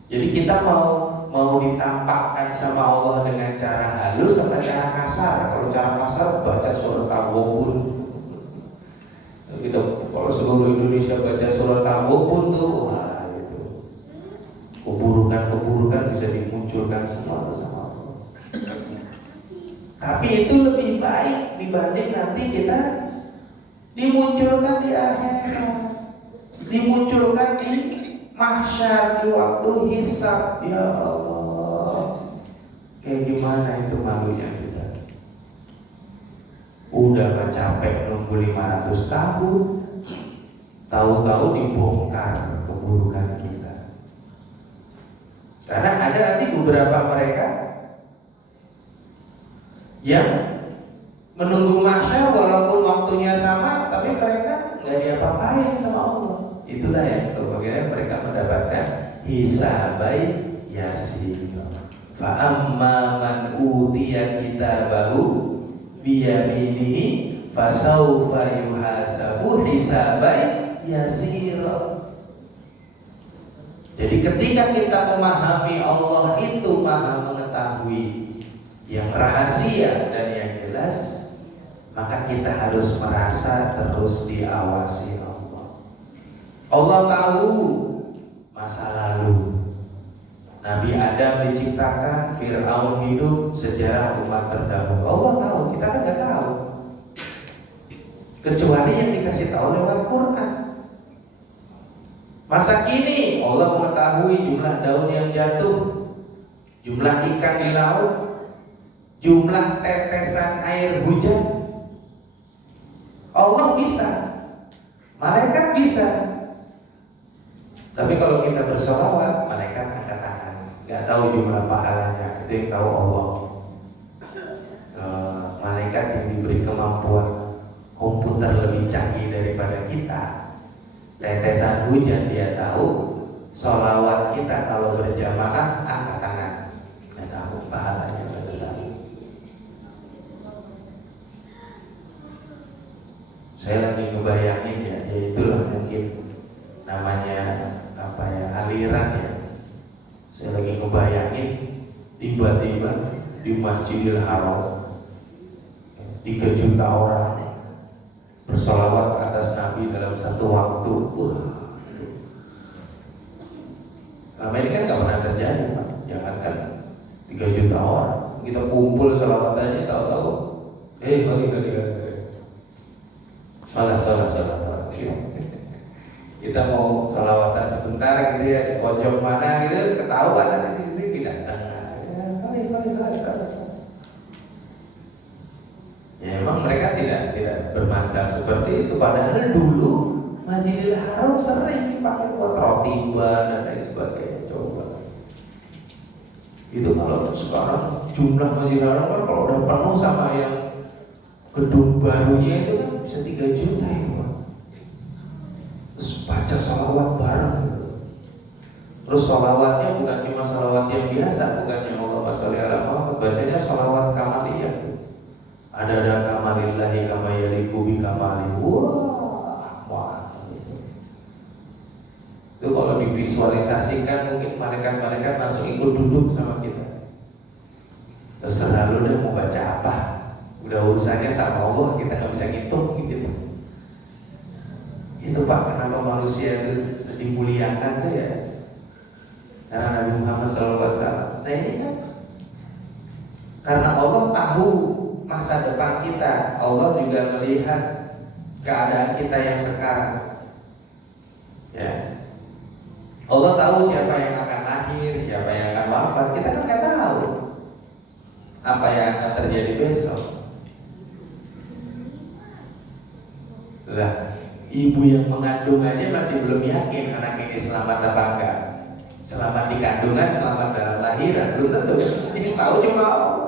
Jadi kita mau ditampakkan sama Allah dengan cara halus atau cara kasar? Kalau cara kasar baca surat At-Tawwabun. Kita kalau seluruh Indonesia baca surat At-Tawwabun tuh, wah itu keburukan bisa dimunculkan semua sama Allah. Tapi itu lebih baik dibanding nanti kita dimunculkan di akhirat, dimunculkan di mahsyar, di waktu hisab. Ya Allah, kayak gimana itu malunya kita? Udah capek nunggu 500 tahun, tahu-tahu dibongkar keburukan kita. Karena ada nanti beberapa mereka yang menunggu mahsyar walaupun waktunya sama, tapi mereka nggak diapa-apain sama Allah. Itulah yang kemudian mereka mendapatkan hisabai yasir. Fa amma man utiya kitabahu biyaminihi fasawfa yuhasabu hisabai yasir. Jadi ketika kita memahami Allah itu maha mengetahui yang rahasia dan yang jelas, maka kita harus merasa terus diawasi Allah. Allah tahu masa lalu. Nabi Adam diciptakan, Fir'aun hidup, sejarah umat terdahulu. Allah tahu, kita kan nggak tahu. Kecuali yang dikasih tahu lewat Quran. Masa kini Allah mengetahui jumlah daun yang jatuh, jumlah ikan di laut, jumlah tetesan air hujan. Allah bisa, malaikat bisa. Tapi kalau kita bersolawat, malaikat angkat tangan, nggak tahu jumlah pahalanya. Itu yang tahu Allah. Malaikat yang diberi kemampuan komputer lebih canggih daripada kita, tetesan hujan dia tahu. Solawat kita kalau berjamaah angkat tangan, nggak tahu pahalanya. Saya lagi ngebayangin ya itulah mungkin namanya apa ya, aliran ya. Saya lagi ngebayangin tiba-tiba di Masjidil Haram 3 juta orang bersolawat atas Nabi dalam satu waktu. Selama ini kan nggak pernah terjadi, Pak. Jangankan 3 juta orang, kita kumpul solawat aja tahu-tahu, balik. Salah. Kita mau salawatan sebentar gitu ya, di pojok mana gitu, ketahuan nanti sisi pindah tengah. Ya emang mereka tidak bermasalah seperti itu. Padahal dulu Masjidil Haram sering dipakai buat roti dan lain sebagainya. Coba. Itu kalau sekarang jumlah Masjidil Haram kan kalau udah penuh sama yang gedung barunya itu kan bisa 3 juta ya Pak. Terus baca sholawat bareng. Terus sholawatnya bukan cuma sholawat yang biasa, bukan yang Allahumma sholli ala Muhammad, bacanya sholawat kamaliyah. Ada kamalillahi kama yaliku bi kamali. Wah. Itu kalau divisualisasikan mungkin malaikat-malaikat langsung ikut duduk sama kita. Terserah lu deh mau baca apa. Udah urusannya sama Allah, kita nggak bisa ngitung gitu. Itu Pak, kenapa manusia itu dimuliakan tuh ya? Karena Nabi Muhammad SAW. Nah ini kan karena Allah tahu masa depan kita, Allah juga melihat keadaan kita yang sekarang. Ya, Allah tahu siapa yang akan lahir, siapa yang akan wafat. Kita kan nggak tahu apa yang akan terjadi besok. Lah, ibu yang mengandung aja masih belum yakin anak ini selamat apa enggak. Selamat di kandungan, selamat dalam lahiran, belum tentu. Ini tahu cuma Allah.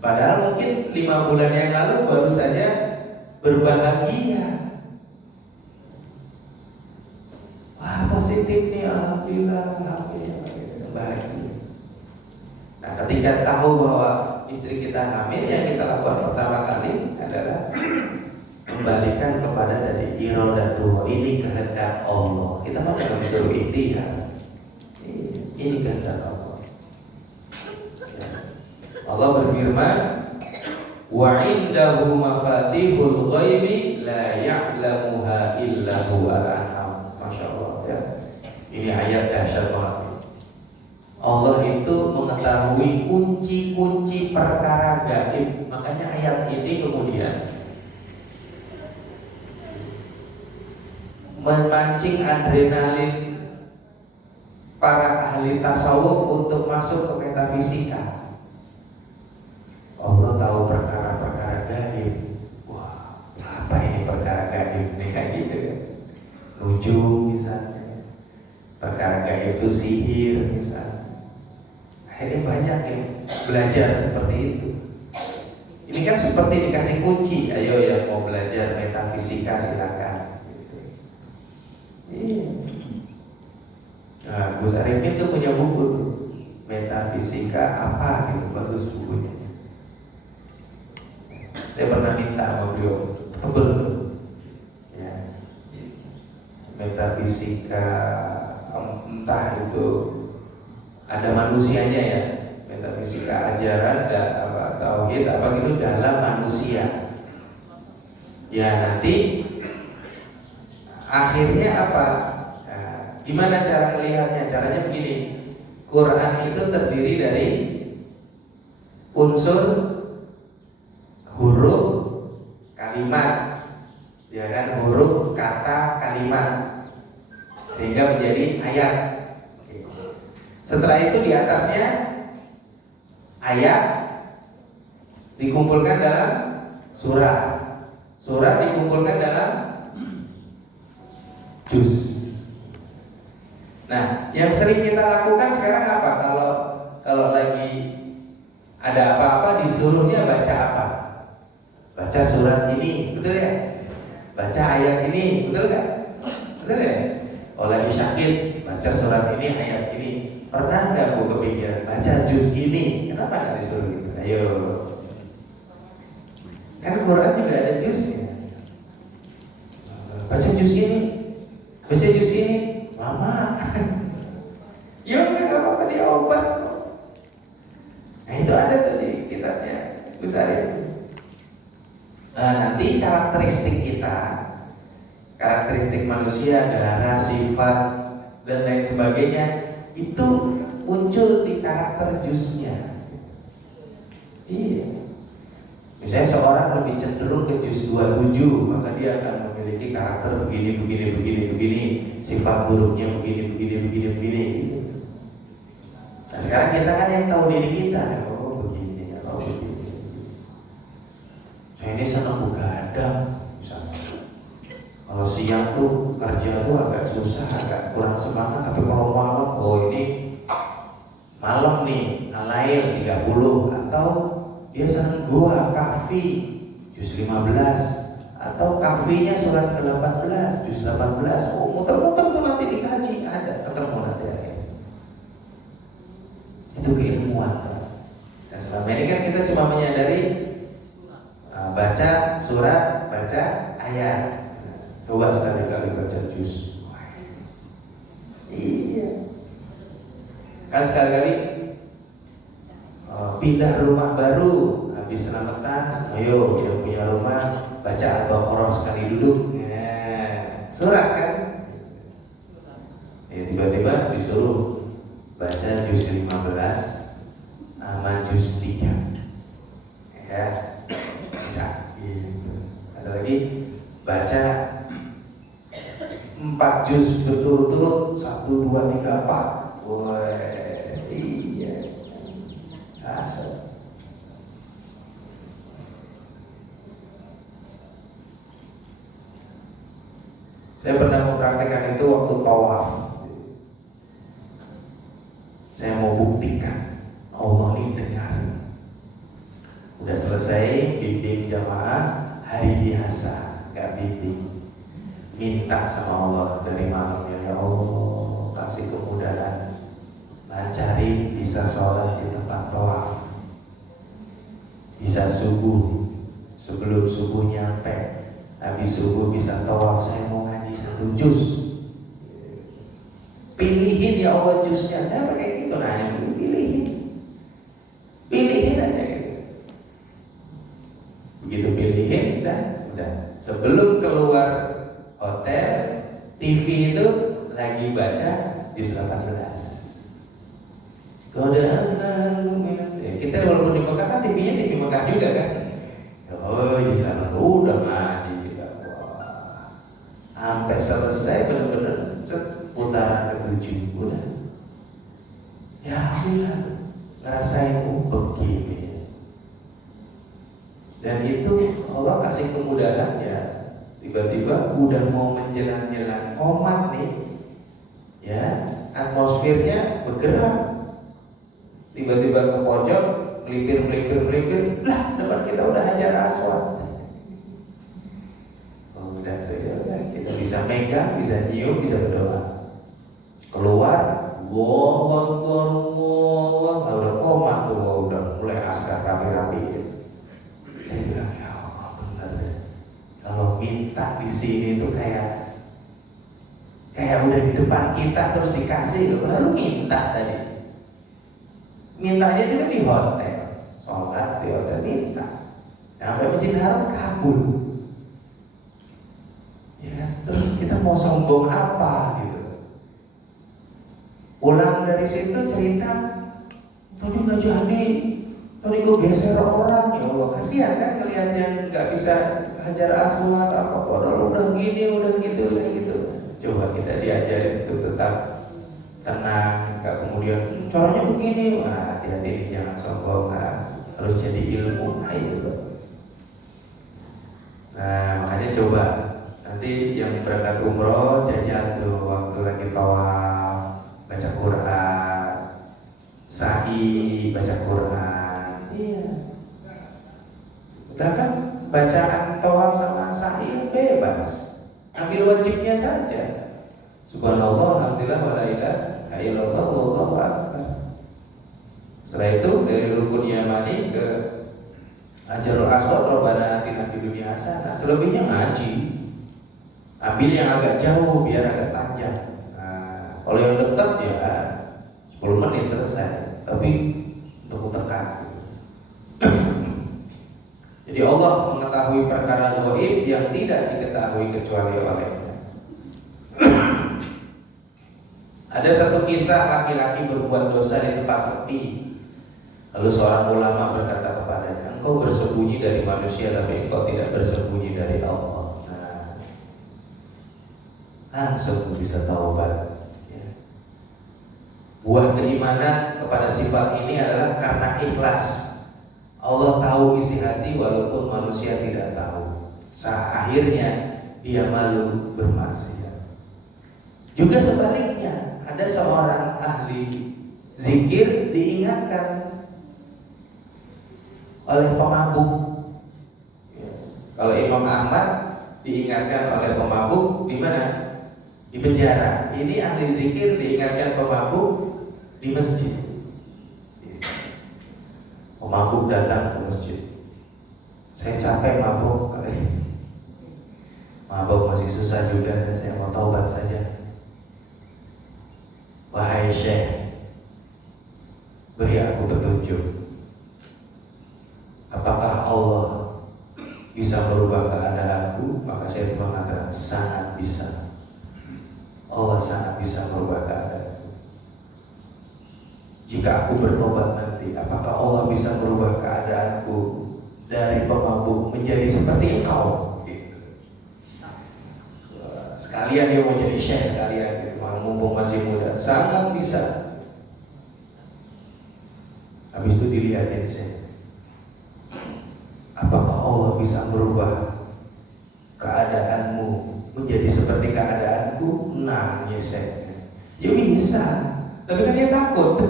Padahal mungkin 5 bulan yang lalu baru saja berbahagia. Wah positif nih, alhamdulillah, bahagia. Nah, ketika tahu bahwa istri kita hamil, yang kita lakukan pertama kali adalah kembalikan kepada dari iradatullah, ini kehendak Allah. Kita mau jangan disuruh ikhtiar. Ini kehendak Allah. Ya. Allah berfirman, wa indahu mafatihul ghaibi la ya'lamuha illa huwal an'am. Masya Allah ya. Ini ayat dahsyat banget. Allah itu mengetahui kunci-kunci perkara gaib. Makanya ayat ini kemudian memancing adrenalin para ahli tasawuf untuk masuk ke metafisika. Allah tahu perkara-perkara gaib. Wah, apa ini perkara gaib? Ini kayak gitu kan? Nujum misalnya. Perkara gaib itu sihir misalnya. Akhirnya banyak yang belajar seperti itu. Ini kan seperti dikasih kunci. Ayo yang mau belajar metafisika silakan. Iya. Nah, Gus Arifin tuh punya buku tuh, metafisika apa gitu, bagus bukunya. Saya pernah minta sama beliau, tebel, ya, metafisika entah itu ada manusianya ya, metafisika ajaran dan apa tauhid apa gitu dalam manusia. Ya nanti akhirnya apa? Nah, gimana cara melihatnya? Caranya begini. Quran itu terdiri dari unsur huruf kalimat, ya kan, huruf kata kalimat sehingga menjadi ayat. Setelah itu di atasnya ayat dikumpulkan dalam surah, surah dikumpulkan dalam juz. Nah, yang sering kita lakukan sekarang apa? Kalau lagi ada apa-apa disuruhnya baca apa? Baca surat ini, betul ya? Baca ayat ini, betul nggak? Betul ya? Oleh Syakir, baca surat ini, ayat ini. Pernah nggak Bu kepikiran baca juz ini? Kenapa nggak disuruh gitu? Ayo, kan Quran juga ada juznya. Baca juz ini, baca juz ini, lama. Ya nggak apa-apa, dia obat kok. Nah itu ada tuh di kitabnya Gus Arif. Nah, nanti karakteristik kita, karakteristik manusia, darah, sifat dan lain sebagainya itu muncul di karakter juznya. Iya. Misalnya seorang lebih cenderung ke juz 27, maka dia akan memiliki karakter begini, sifat buruknya begini. Nah sekarang kita kan yang tahu diri kita, oh begini, oh begini. Saya ini senang begadang, misalnya. Kalau siang tuh kerja tuh agak susah, agak kurang semangat, tapi kalau malam, oh ini malam nih, alail 30, atau dia senang gua, kahfi, juz 15, atau kahfinya surat ke-18, juz 18, oh muter-muter tuh nanti dikaji, ada, ketemu nanti akhirnya. Itu keilmuan. Nah selama ini kan kita cuma menyadari baca surat, baca ayat. Coba sekali-kali baca juz. Iya. Kan sekali-kali pindah rumah baru, habis selamatan, ayo yang punya rumah baca Al-Baqarah sekali dulu. Nah, surat kan? Ya, tiba-tiba disuruh baca juz 15 sama juz 3. Ya, baca. Gitu. Ada lagi baca 4 juz berturut-turut, 1, 2, 3, 4. Wah, iya. Asal. Saya pernah mempraktikkan itu waktu tawaf. Saya mau buktikan Allah ini dengar. Udah selesai bimbing jamaah hari biasa, gak bimbing. Minta sama Allah dari malamnya, ya Allah kasih kemudahan Cari bisa sholat di tempat tawaf, bisa subuh, sebelum subuh nyampe, habis subuh bisa tawaf. Saya mau ngaji 1 juz, pilihin ya Allah juznya. Saya pakai gitu, nanya dulu, pilihin aja gitu. Begitu pilihin, udah. Sebelum keluar hotel, TV itu lagi baca juz 18. Kita walaupun di Mekah kan TV-nya TV Mekah juga kan. Oh, di sana udah ngaji kita. Wah. Sampai selesai benar-benar putaran ke-7 udah. Ya alhamdulillah, ngerasain begini. Dan itu Allah kasih kemudahan ya. Tiba-tiba udah mau menjelang komat nih. Ya, atmosfernya bergerak. Tiba-tiba ke pojok, melipir, lah depan kita udah Hajar Aswad. Oh, udah, kita bisa megang, bisa nyium, bisa berdoa. Keluar, udah komat tuh, udah mulai askar rapi-rapi. Saya bilang ya Allah benar. Kalau minta di sini tuh kayak udah di depan kita terus dikasih, lalu minta tadi. Mintanya juga di hotel, sholat di hotel minta, sampai Masjidil Haram kabul. Ya, terus kita mau sombong apa gitu? Pulang dari situ cerita, tadi nggak jadi, tadi gue geser orang, ya Allah kasihan kan kalian yang nggak bisa Hajar Aswad apa, padahal udah gini, udah gitu. Coba kita diajarin untuk tetap tenang, nggak kemudian caranya begini, hati-hati jangan sombong, harus jadi ilmu, itu. Nah makanya coba nanti yang berangkat umroh jajan tuh waktu lagi tawaf, baca Quran, sa'i, baca Quran, iya. Udah kan bacaan tawaf sama sa'i bebas, ambil wajibnya saja. Subhanallah, alhamdulillah, wa la ilaha illallah, wallahu akbar. Setelah itu dari rukun Yamani ke Hajarul Aswad, Rabbana atina fid dunya hasanah. Selebihnya ngaji. Ambil yang agak jauh biar agak panjang. Nah, kalau yang dekat ya 10 menit selesai. Tapi untuk tekan. Jadi Allah mengetahui perkara gaib yang tidak diketahui kecuali olehnya. Ada satu kisah laki-laki berbuat dosa di tempat sepi. Lalu seorang ulama berkata kepadanya, engkau bersembunyi dari manusia tapi engkau tidak bersembunyi dari Allah. Nah, langsung bisa taubat. Ya. Buah keimanan kepada sifat ini adalah karena ikhlas. Allah tahu isi hati walaupun manusia tidak tahu. Akhirnya dia malu bermaksiat. Juga sebaliknya, ada seorang ahli zikir diingatkan oleh pemabuk. Kalau Imam Ahmad diingatkan oleh pemabuk di mana? Di penjara. Ini ahli zikir diingatkan pemabuk di masjid. Pemabuk datang ke masjid. Saya capek mabuk, mabuk masih susah juga dan saya mau taubat saja. Wahai Syekh, beri aku petunjuk. Apakah Allah bisa merubah keadaanku? Maka saya mengatakan sangat bisa. Allah sangat bisa merubah keadaanku. Jika aku bertobat nanti, apakah Allah bisa merubah keadaanku dari pemabuk menjadi seperti engkau? Gitu. Sekalian dia mau jadi syekh sekalian, gitu. Mumpung masih muda, sangat bisa. Habis itu dilihatin saya. Apakah Allah bisa merubah keadaanmu menjadi seperti keadaanku? Nah, ya saya. Ya bisa. Tapi kan dia takut.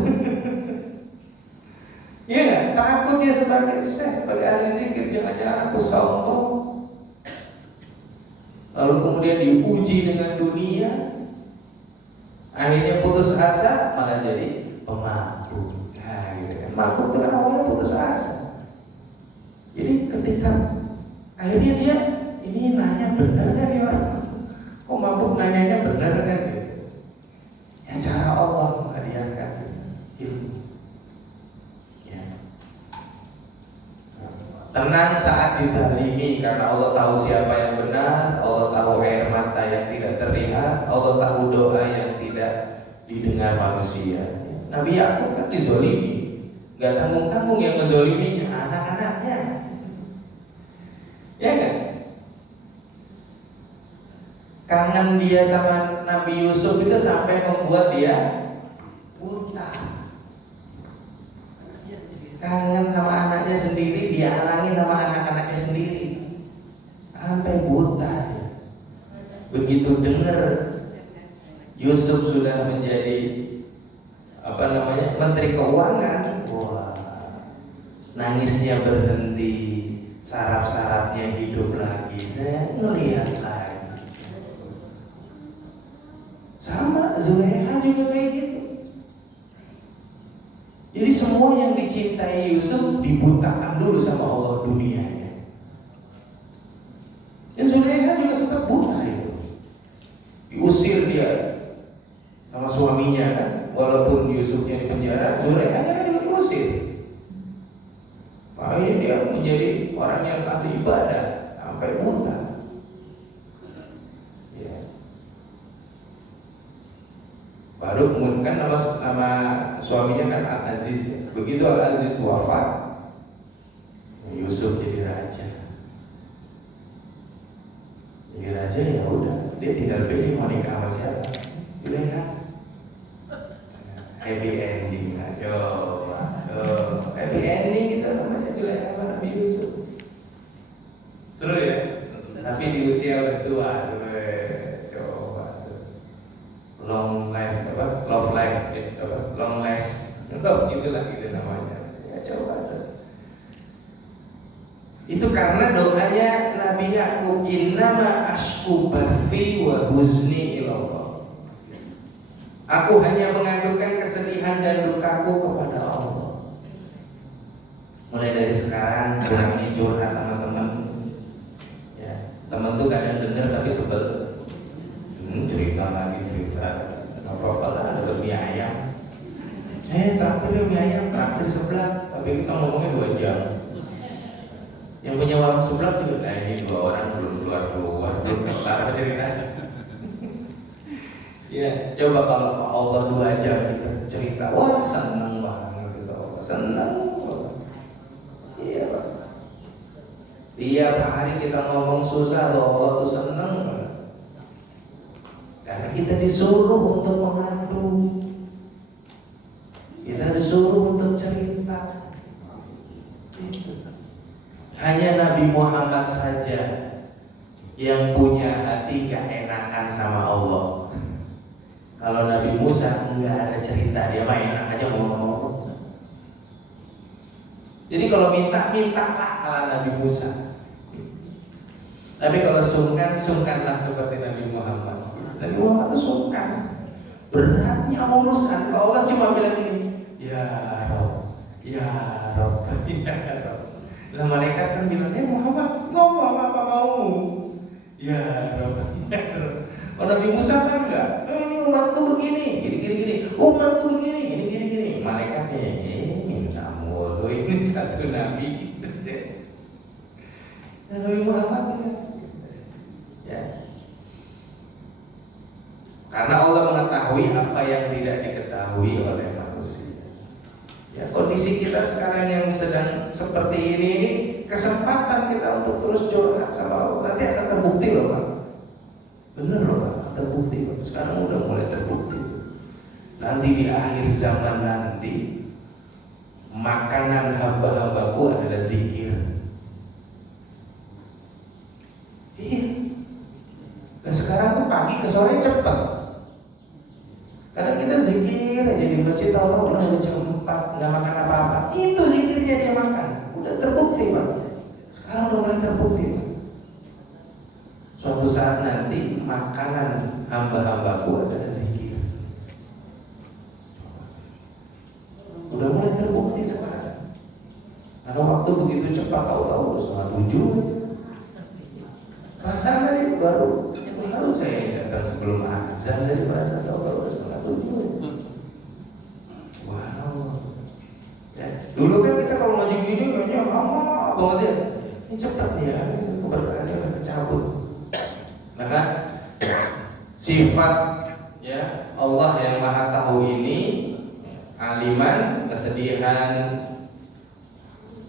Iya, takut dia sebagai syekh, sebagai ahli zikir, jangan-jangan aku sombong. Lalu kemudian diuji dengan dunia, akhirnya putus asa, malah jadi pemabuk. Nah, gitu kan. Mabuk itu kan awalnya putus asa. Jadi ketika akhirnya dia ini nanya benar kan ya, kok mabuk nanyanya benar kan gitu. Ya cara Allah menghadiahkan ilmu. Ya. Tenang saat dizalimi karena Allah tahu siapa yang benar, Allah tahu air mata yang tidak terlihat, Allah tahu doa yang tidak didengar manusia. Nabi Yakub kan dizolimi, nggak tanggung-tanggung yang ngezoliminya anak-anaknya, ya kan? Kangen dia sama Nabi Yusuf itu sampai membuat dia buta. Kangen sama anaknya sendiri, dihalangi sama anak-anaknya sendiri, sampai buta. Begitu dengar Yusuf sudah menjadi Menteri Keuangan, wah, nangisnya berhenti, saraf-sarafnya hidup lagi. Saya ngelihat lagi. Sama Zulekha juga kayak gitu. Jadi semua yang dicintai Yusuf dibutakan dulu sama Allah dunianya. Dan Zulekha juga sempat buta itu. Diusir dia sama suaminya kan. Walaupun Yusufnya di penjara, Zulekha juga diusir. Makanya dia menjadi orang yang ahli ibadah sampai buta. Baru kemudian nama suaminya kan Al-Aziz ya. Begitu Al-Aziz wafat, Yusuf jadi raja. Jadi raja ya udah, dia tinggal pilih mau nikah sama siapa. Zulekha. Happy ending lah, happy ending kita namanya Zulekha sama Nabi Yusuf. Seru ya? Tapi di usia udah tua, long life love life long last love gitulah gitu namanya. Ya coba tuh. Itu karena doanya Nabi Yakub, innama ashku bathi wa huzni ilallah. Aku hanya mengadukan kesedihan dan dukaku kepada Allah. Mulai dari sekarang jangan ini curhat sama teman. Ya, teman tuh kadang dengar tapi sebel. Cerita lagi cerita, apa-apa lah, ada mie ayam. Traktir mie ayam, traktir sebelah, tapi kita ngomongnya 2 jam. Yang punya warung sebelah juga, nah ini 2 orang belum keluar, belum kelar ceritanya. Ya, coba kalau Allah 2 jam kita cerita, wah senang banget gitu, senang banget. Iya Pak. Tiap hari kita ngomong susah, Allah tuh senang banget. Karena kita disuruh untuk mengadu, kita disuruh untuk cerita. Hanya Nabi Muhammad saja yang punya hati gak enakan sama Allah. Kalau Nabi Musa nggak ada cerita, dia mah enak aja ngomong. Jadi kalau mintalah ala Nabi Musa. Tapi kalau sungkanlah seperti Nabi Muhammad. Nabi Muhammad itu sungkan. Beratnya urusan. Kalau Allah cuma bilang ini, ya Rob, ya Rob, ya Rob. Lah malaikat kan bilang, Muhammad ngomong apa maumu? Ya Rob, ya Rob. Kalau Nabi Musa kan enggak. Ini umatku begini, gini. Umatku begini, gini. Malaikatnya, minta mulu ini satu Nabi. Dan Nabi Muhammad ya. Karena Allah mengetahui apa yang tidak diketahui oleh manusia. Ya, kondisi kita sekarang yang sedang seperti ini kesempatan kita untuk terus curhat sama Allah. Nanti akan terbukti loh Pak. Bener loh Pak, terbukti Pak. Sekarang udah mulai terbukti. Nanti di akhir zaman nanti makanan hamba-hambaku adalah zikir. Iya. Dan sekarang tuh pagi ke sore cepat. Kadang kita zikir aja di masjid, tahu udah jam 4 nggak makan apa-apa. Itu zikirnya dia makan. Udah terbukti Pak. Sekarang udah mulai terbukti Pak. Suatu saat nanti makanan hamba-hambaku adalah zikir. 7. Perasaan tadi baru saya datang sebelum azan dari perasaan baru 6:30. Wow. Ya, dulu kan kita kalau ngaji gini kayaknya lama banget ya. Ini cepat ya, keberkahannya udah kecabut. Maka sifat ya Allah yang Maha Tahu ini, aliman, kesedihan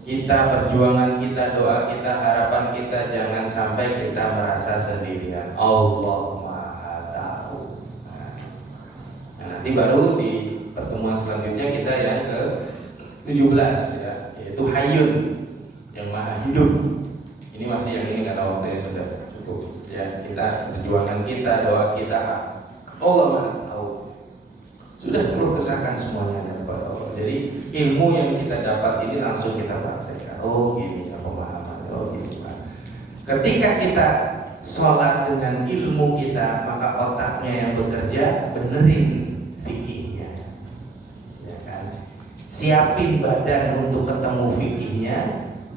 kita, perjuangan kita, doa kita, harapan kita, jangan sampai kita merasa sendirian. Allah Maha Tahu. Nah, nanti baru di pertemuan selanjutnya kita yang ke 17 ya, yaitu Hayyun, yang Maha Hidup. Ini masih yang ini karena waktunya sudah cukup. Ya, kita, perjuangan kita, doa kita, Allah Maha Tahu. Sudah perlu kesahkan semuanya kepada Allah. Jadi ilmu yang kita dapat ini langsung kita praktekkan. Oh gini ya pemahaman. Oh gitu kan. Ketika kita sholat dengan ilmu kita, maka otaknya yang bekerja benerin fikihnya. Ya kan? Siapin badan untuk ketemu fikihnya.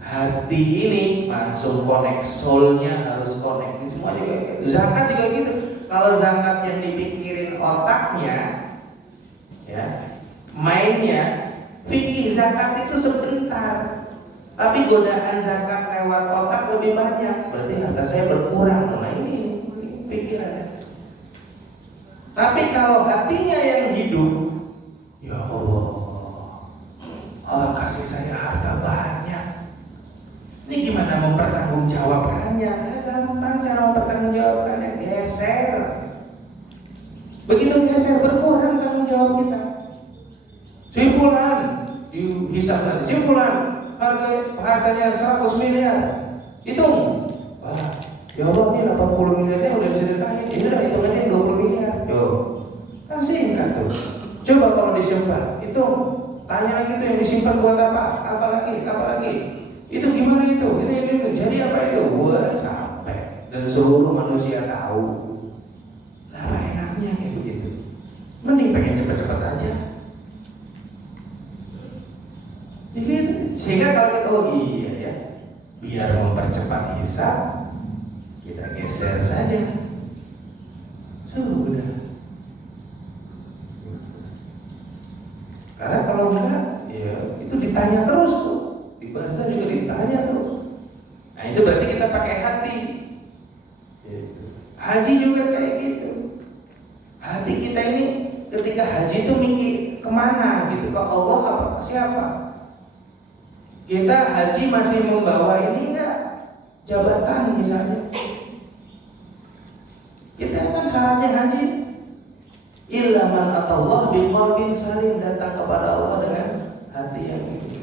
Hati ini langsung connect, soulnya harus connect. Ini semua juga gitu. Zakat juga gitu. Kalau zakat yang dipikirin otaknya, ya, mainnya fikih zakat itu sebentar, tapi godaan zakat lewat otak lebih banyak. Berarti harta saya berkurang. Nah ini pikirannya. Tapi kalau hatinya yang hidup, ya Allah, Allah kasih saya harta banyak. Ini gimana mempertanggungjawabkannya? Gampang cara mempertanggungjawabkannya, geser. Begitu geser berkurang tanggung jawab kita. Simpulan dihisab tadi. Simpulan harganya 100 miliar. Hitung. Wah, ya Allah ini 80 miliarnya udah bisa ditanya. Ini udah hitungannya 20 miliar. Yo, kan singkat tuh. Coba kalau disimpan, itu tanya lagi tuh yang disimpan buat apa? Apa lagi? Itu gimana itu? Ini jadi apa itu? Wah, capek. Dan seluruh manusia tahu. Lah enaknya kayak begitu. Mending pengen cepat-cepat aja. Jadi sehingga kalau kita iya ya, biar mempercepat hisab, kita geser saja. Sudah. Karena kalau enggak, ya itu ditanya terus tuh. Di bahasa juga ditanya tuh. Nah itu berarti kita pakai hati. Haji juga kayak gitu. Hati kita ini ketika haji itu mikir kemana gitu, ke Allah apa ke siapa? Kita haji masih membawa ini enggak jabatan misalnya. Kita kan syaratnya haji illa man atallah biqalbin salim, datang kepada Allah dengan hati yang ini.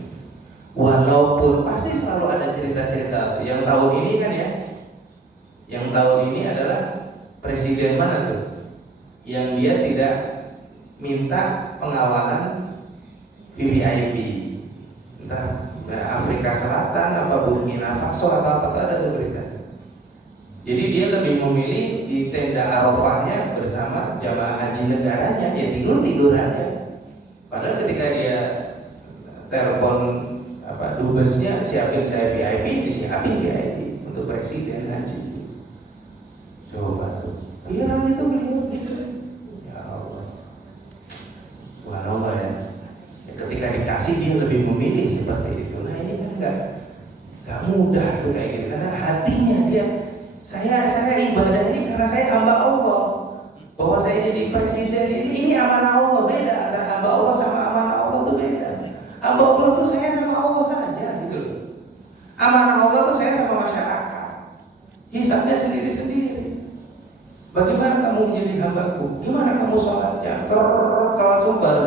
Walaupun pasti selalu ada cerita-cerita. Yang tahun ini kan ya, yang tahun ini adalah presiden mana tuh? Yang dia tidak minta pengawalan VVIP, entah Afrika Selatan apa Burkina Faso atau apa, ada tuh berita. Jadi dia lebih memilih di tenda Arafahnya bersama jamaah haji negaranya, dia tidur aja. Padahal ketika dia telepon dubesnya, siapin saya VIP, disiapin VIP untuk presiden haji. Coba tuh, hilang itu beliau gitu. Ya Allah, subhanallah ya. Ketika dikasih dia lebih memilih seperti itu. Nah ini kan nggak mudah tuh kayak gitu, karena hatinya dia, saya ibadah ini karena saya hamba Allah. Bahwa saya jadi presiden ini amanah Allah. Beda antara hamba Allah sama amanah Allah tuh beda. Hamba Allah tuh saya sama Allah saja gitu. Amanah Allah tuh saya sama masyarakat. Hisabnya sendiri-sendiri. Bagaimana kamu menjadi hambaku? Gimana kamu sholatnya? Sholat sumber.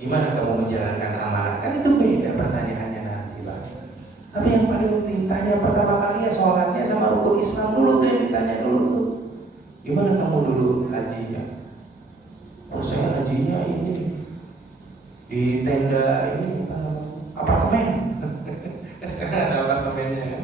Gimana kamu menjalankan amanah? Kan itu beda pertanyaannya nanti, Pak. Tapi yang paling penting tanya pertama kali ya sholatnya sama rukun Islam dulu tuh yang ditanya dulu tuh. Gimana kamu dulu hajinya? Oh saya hajinya ini di tenda ini apartemen. Sekarang ada apartemennya.